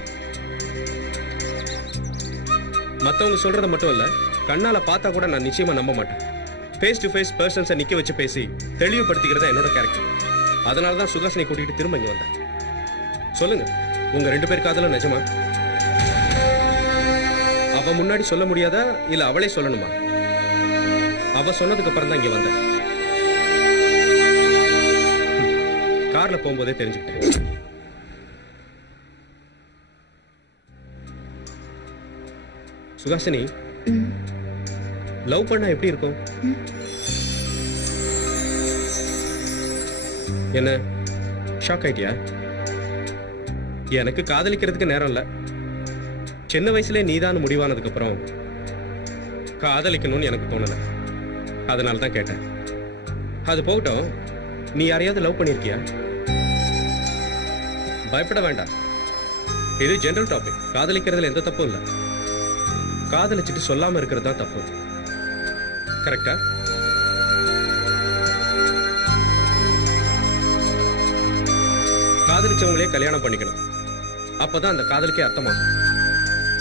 மத்தவங்க சொல்றத மட்டும் இல்ல, கண்ணால பார்த்தா கூட நான் நிச்சயமா நம்ப மாட்டேன். ஃபேஸ் டு ஃபேஸ் பர்சன்ஸை நிக்க வச்சு பேசி தெளிவுபடுத்திக்கிறதா என்னோட கேரக்டர். அதனாலதான் சுகாசினி கூட்டிட்டு திரும்ப இங்க வந்தேன். சொல்லுங்க, உங்க ரெண்டு பேர் காதலும் நிஜமா? அவ முன்னாடி சொல்ல முடியாதா, இல்ல அவளே சொல்லணுமா? அவ சொன்னதுக்கு அப்புறம் தான் இங்க வந்த. கார்ல போகும்போதே தெரிஞ்சுக்கிட்டேன். சுகாசினி, லவ் பண்ணா எப்படி இருக்கும்? என்ன ஷாக் ஆயிட்டியா? எனக்கு காதலிக்கிறதுக்கு நேரம் இல்ல. சின்ன வயசுல நீதான் முடிவானதுக்கு அப்புறம் காதலிக்கணும்னு எனக்கு தோணல. அதனால தான் கேட்டேன். அது போகட்டும், நீ யாரையாவது லவ் பண்ணிருக்கியா? பயப்பட வேண்டாம், இது ஜெனரல் டாபிக். காதலிக்கிறதுல எந்த தப்பும் இல்லை. காதலிச்சுட்டு சொல்லாம இருக்கிறது தான் தப்பு. கரெக்டா? காதலிச்சவங்களே கல்யாணம் பண்ணிக்கணும். அப்பதான் அந்த காதலுக்கே அர்த்தமாகும்.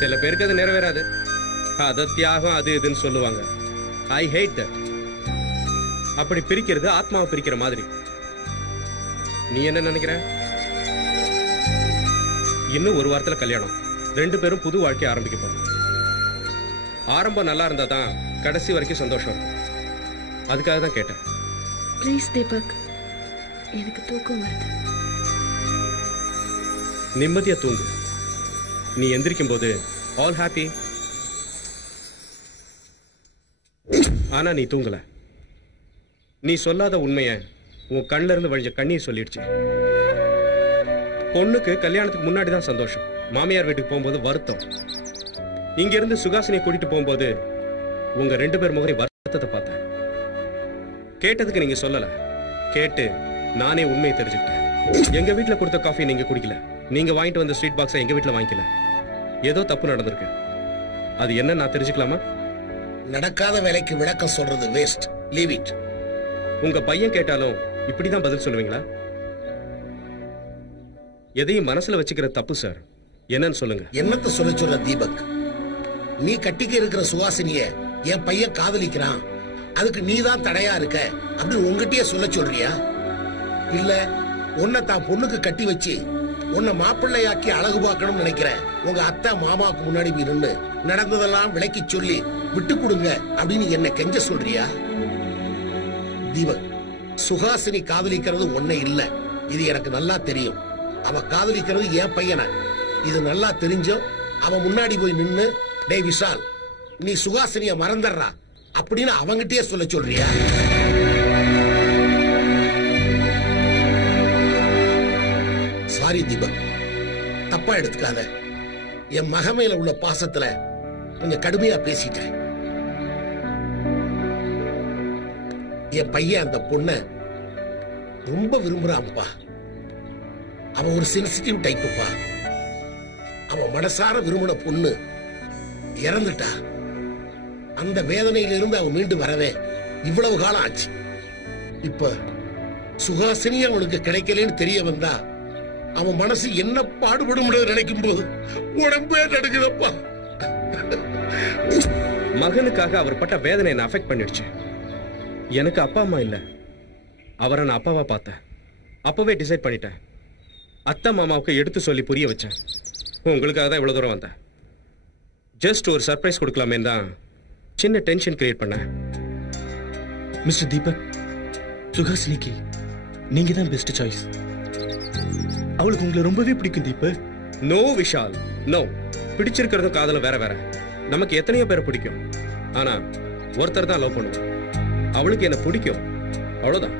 சில பேருக்கு அது நிறைவேறாது. அத தியாகம் அது இதுன்னு சொல்லுவாங்க. ஐ ஹேட் தட். அப்படி பிரிக்கிறது ஆத்மாவை பிரிக்கிற மாதிரி. நீ என்ன நினைக்கிற? இன்னும் ஒரு வாரத்துல கல்யாணம். 2 பேரும் புது வாழ்க்கைய ஆரம்பிக்க போறோம். ஆரம்பம் நல்லா இருந்தா தான் கடைசி வரைக்கும் சந்தோஷம் இருக்கும். அதுக்காக தான் கேட்டேன். ப்ளீஸ் தீபக், எனக்கு தூக்கம் வருது. நிம்மதியா தூங்கு. நீ எந்திரிக்கும் போது ஆல் ஹாப்பி. ஆனா நீ தூங்கல. நீ சொல்லாத உண்மைய உன் கண்ணுல இருந்து வழிஞ்ச கண்ணீர் சொல்லிடுச்சு. பொண்ணுக்கு கல்யாணத்துக்கு முன்னாடி தான் சந்தோஷம். மாமியார் வீட்டுக்கு போகும்போது வருத்தம். இங்க இருந்து சுகாசினியை கூட்டிட்டு போகும்போது உங்க 2 பேர் முகரை வருத்தத்தை பார்த்தேன். கேட்டதுக்கு நீங்க சொல்லல. கேட்டு நானே உண்மையை தெரிஞ்சுக்கிட்டேன். எங்க வீட்டுல கொடுத்த காஃபி நீங்க குடிக்கல. நீங்க வாங்கிட்டு வந்த ஸ்வீட் பாக்ஸை எங்க வீட்டுல வாங்கிக்கல. ஏதோ தப்பு நடந்திருக்கு. அது என்ன நான் தெரிஞ்சுக்கலாமா? நடக்காத வேலைக்கு விளக்கம் சொல்றது வேஸ்ட். Leave it. உங்க பையன் கேட்டாலும் இப்படிதான் பதில் சொல்லுவீங்களா? எதையும் மனசுல வச்சுக்கிற தப்பு சார். என்னன்னு சொல்லுங்க. என்னத்த சொல்ல தீபக்? நீ கட்டிக்க இருக்கிற சுவாசினிய என் பையன் காதலிக்கிறான், அதுக்கு நீ தான் தடையா இருக்க அப்படின்னு உங்ககிட்டயே சொல்ல சொல்றியா? இல்ல உன்னை தான் பொண்ணுக்கு கட்டி வச்சு உன்னை மாப்பிள்ளையாக்கி அழகு பார்க்கணும்னு நினைக்கிற உங்க அத்தை மாமாவுக்கு முன்னாடி போய் நின்னு நடந்ததெல்லாம் விளக்கி சொல்லி விட்டு கொடுங்க அப்படின்னு என்ன கெஞ்ச சொல்றியா? தீபக், சுகாசினி காதலிக்கிறது ஒன்னே இல்ல, இது எனக்கு நல்லா தெரியும். அவ காதலிக்கிறது என் பையனை. இது நல்லா தெரிஞ்சும் அவன் முன்னாடி போய் நின்னு, டேய் விஷால், நீ சுகாசினிய மறந்துடுறா அப்படின்னு அவங்கிட்டயே சொல்ல சொல்றியா? சாரி தீபக், தப்பா எடுத்துக்காத. என் மக மேல உள்ள பாசத்துல கொஞ்சம் கடுமையா பேசிட்டேன். என் பையன் அந்த பொண்ண ரொம்ப விரும்புறான்ப்பா. அவன் ஒரு சென்சிட்டிவ் டைப்புப்பா. அவன் மனசார விரும்பின பொண்ணு இறந்துட்டா. அந்த வேதனையிலிருந்து அவன் மீண்டு வரவே இவ்வளவு காலம் ஆச்சு. இப்ப சுகாசினி அவனுக்கு கிடைக்கலன்னு தெரிய வந்தா அவன் மனசு என்ன பாடுபடும் நினைக்கும் போது உடம்பே நடுக்குதப்பா. மகனுக்காக அவர் பட்ட வேதனை என்ன அஃபெக்ட் பண்ணிடுச்சு. எனக்கு அப்பா அம்மா இல்ல, அவரை நான் அப்பாவா பார்த்தேன். அப்பவே டிசைட் பண்ணிட்டேன். அத்தை மாமாவுக்கு எடுத்து சொல்லி புரிய வச்சேன். உங்களுக்காக தான் இவ்வளவு தூரம் வந்தேன். ஜஸ்ட் ஒரு சர்ப்ரைஸ் கொடுக்கலாமே தான் சின்ன டென்ஷன் கிரியேட் பண்ணேன். மிஸ்டர் தீபக், சுகாசினிக்கு நீங்க தான் பெஸ்ட் சாய்ஸ். அவளுக்கு உங்களை ரொம்பவே பிடிக்கும் தீபக். No Vishal, no. பிடிச்சிருக்கிறதும் காதலும் வேற வேற. நமக்கு எத்தனையோ பேரை பிடிக்கும், ஆனா ஒருத்தர் தான் லவ் பண்ணுவோம். அவளுக்கு என்ன பிடிக்கும், அவ்வளவுதான்.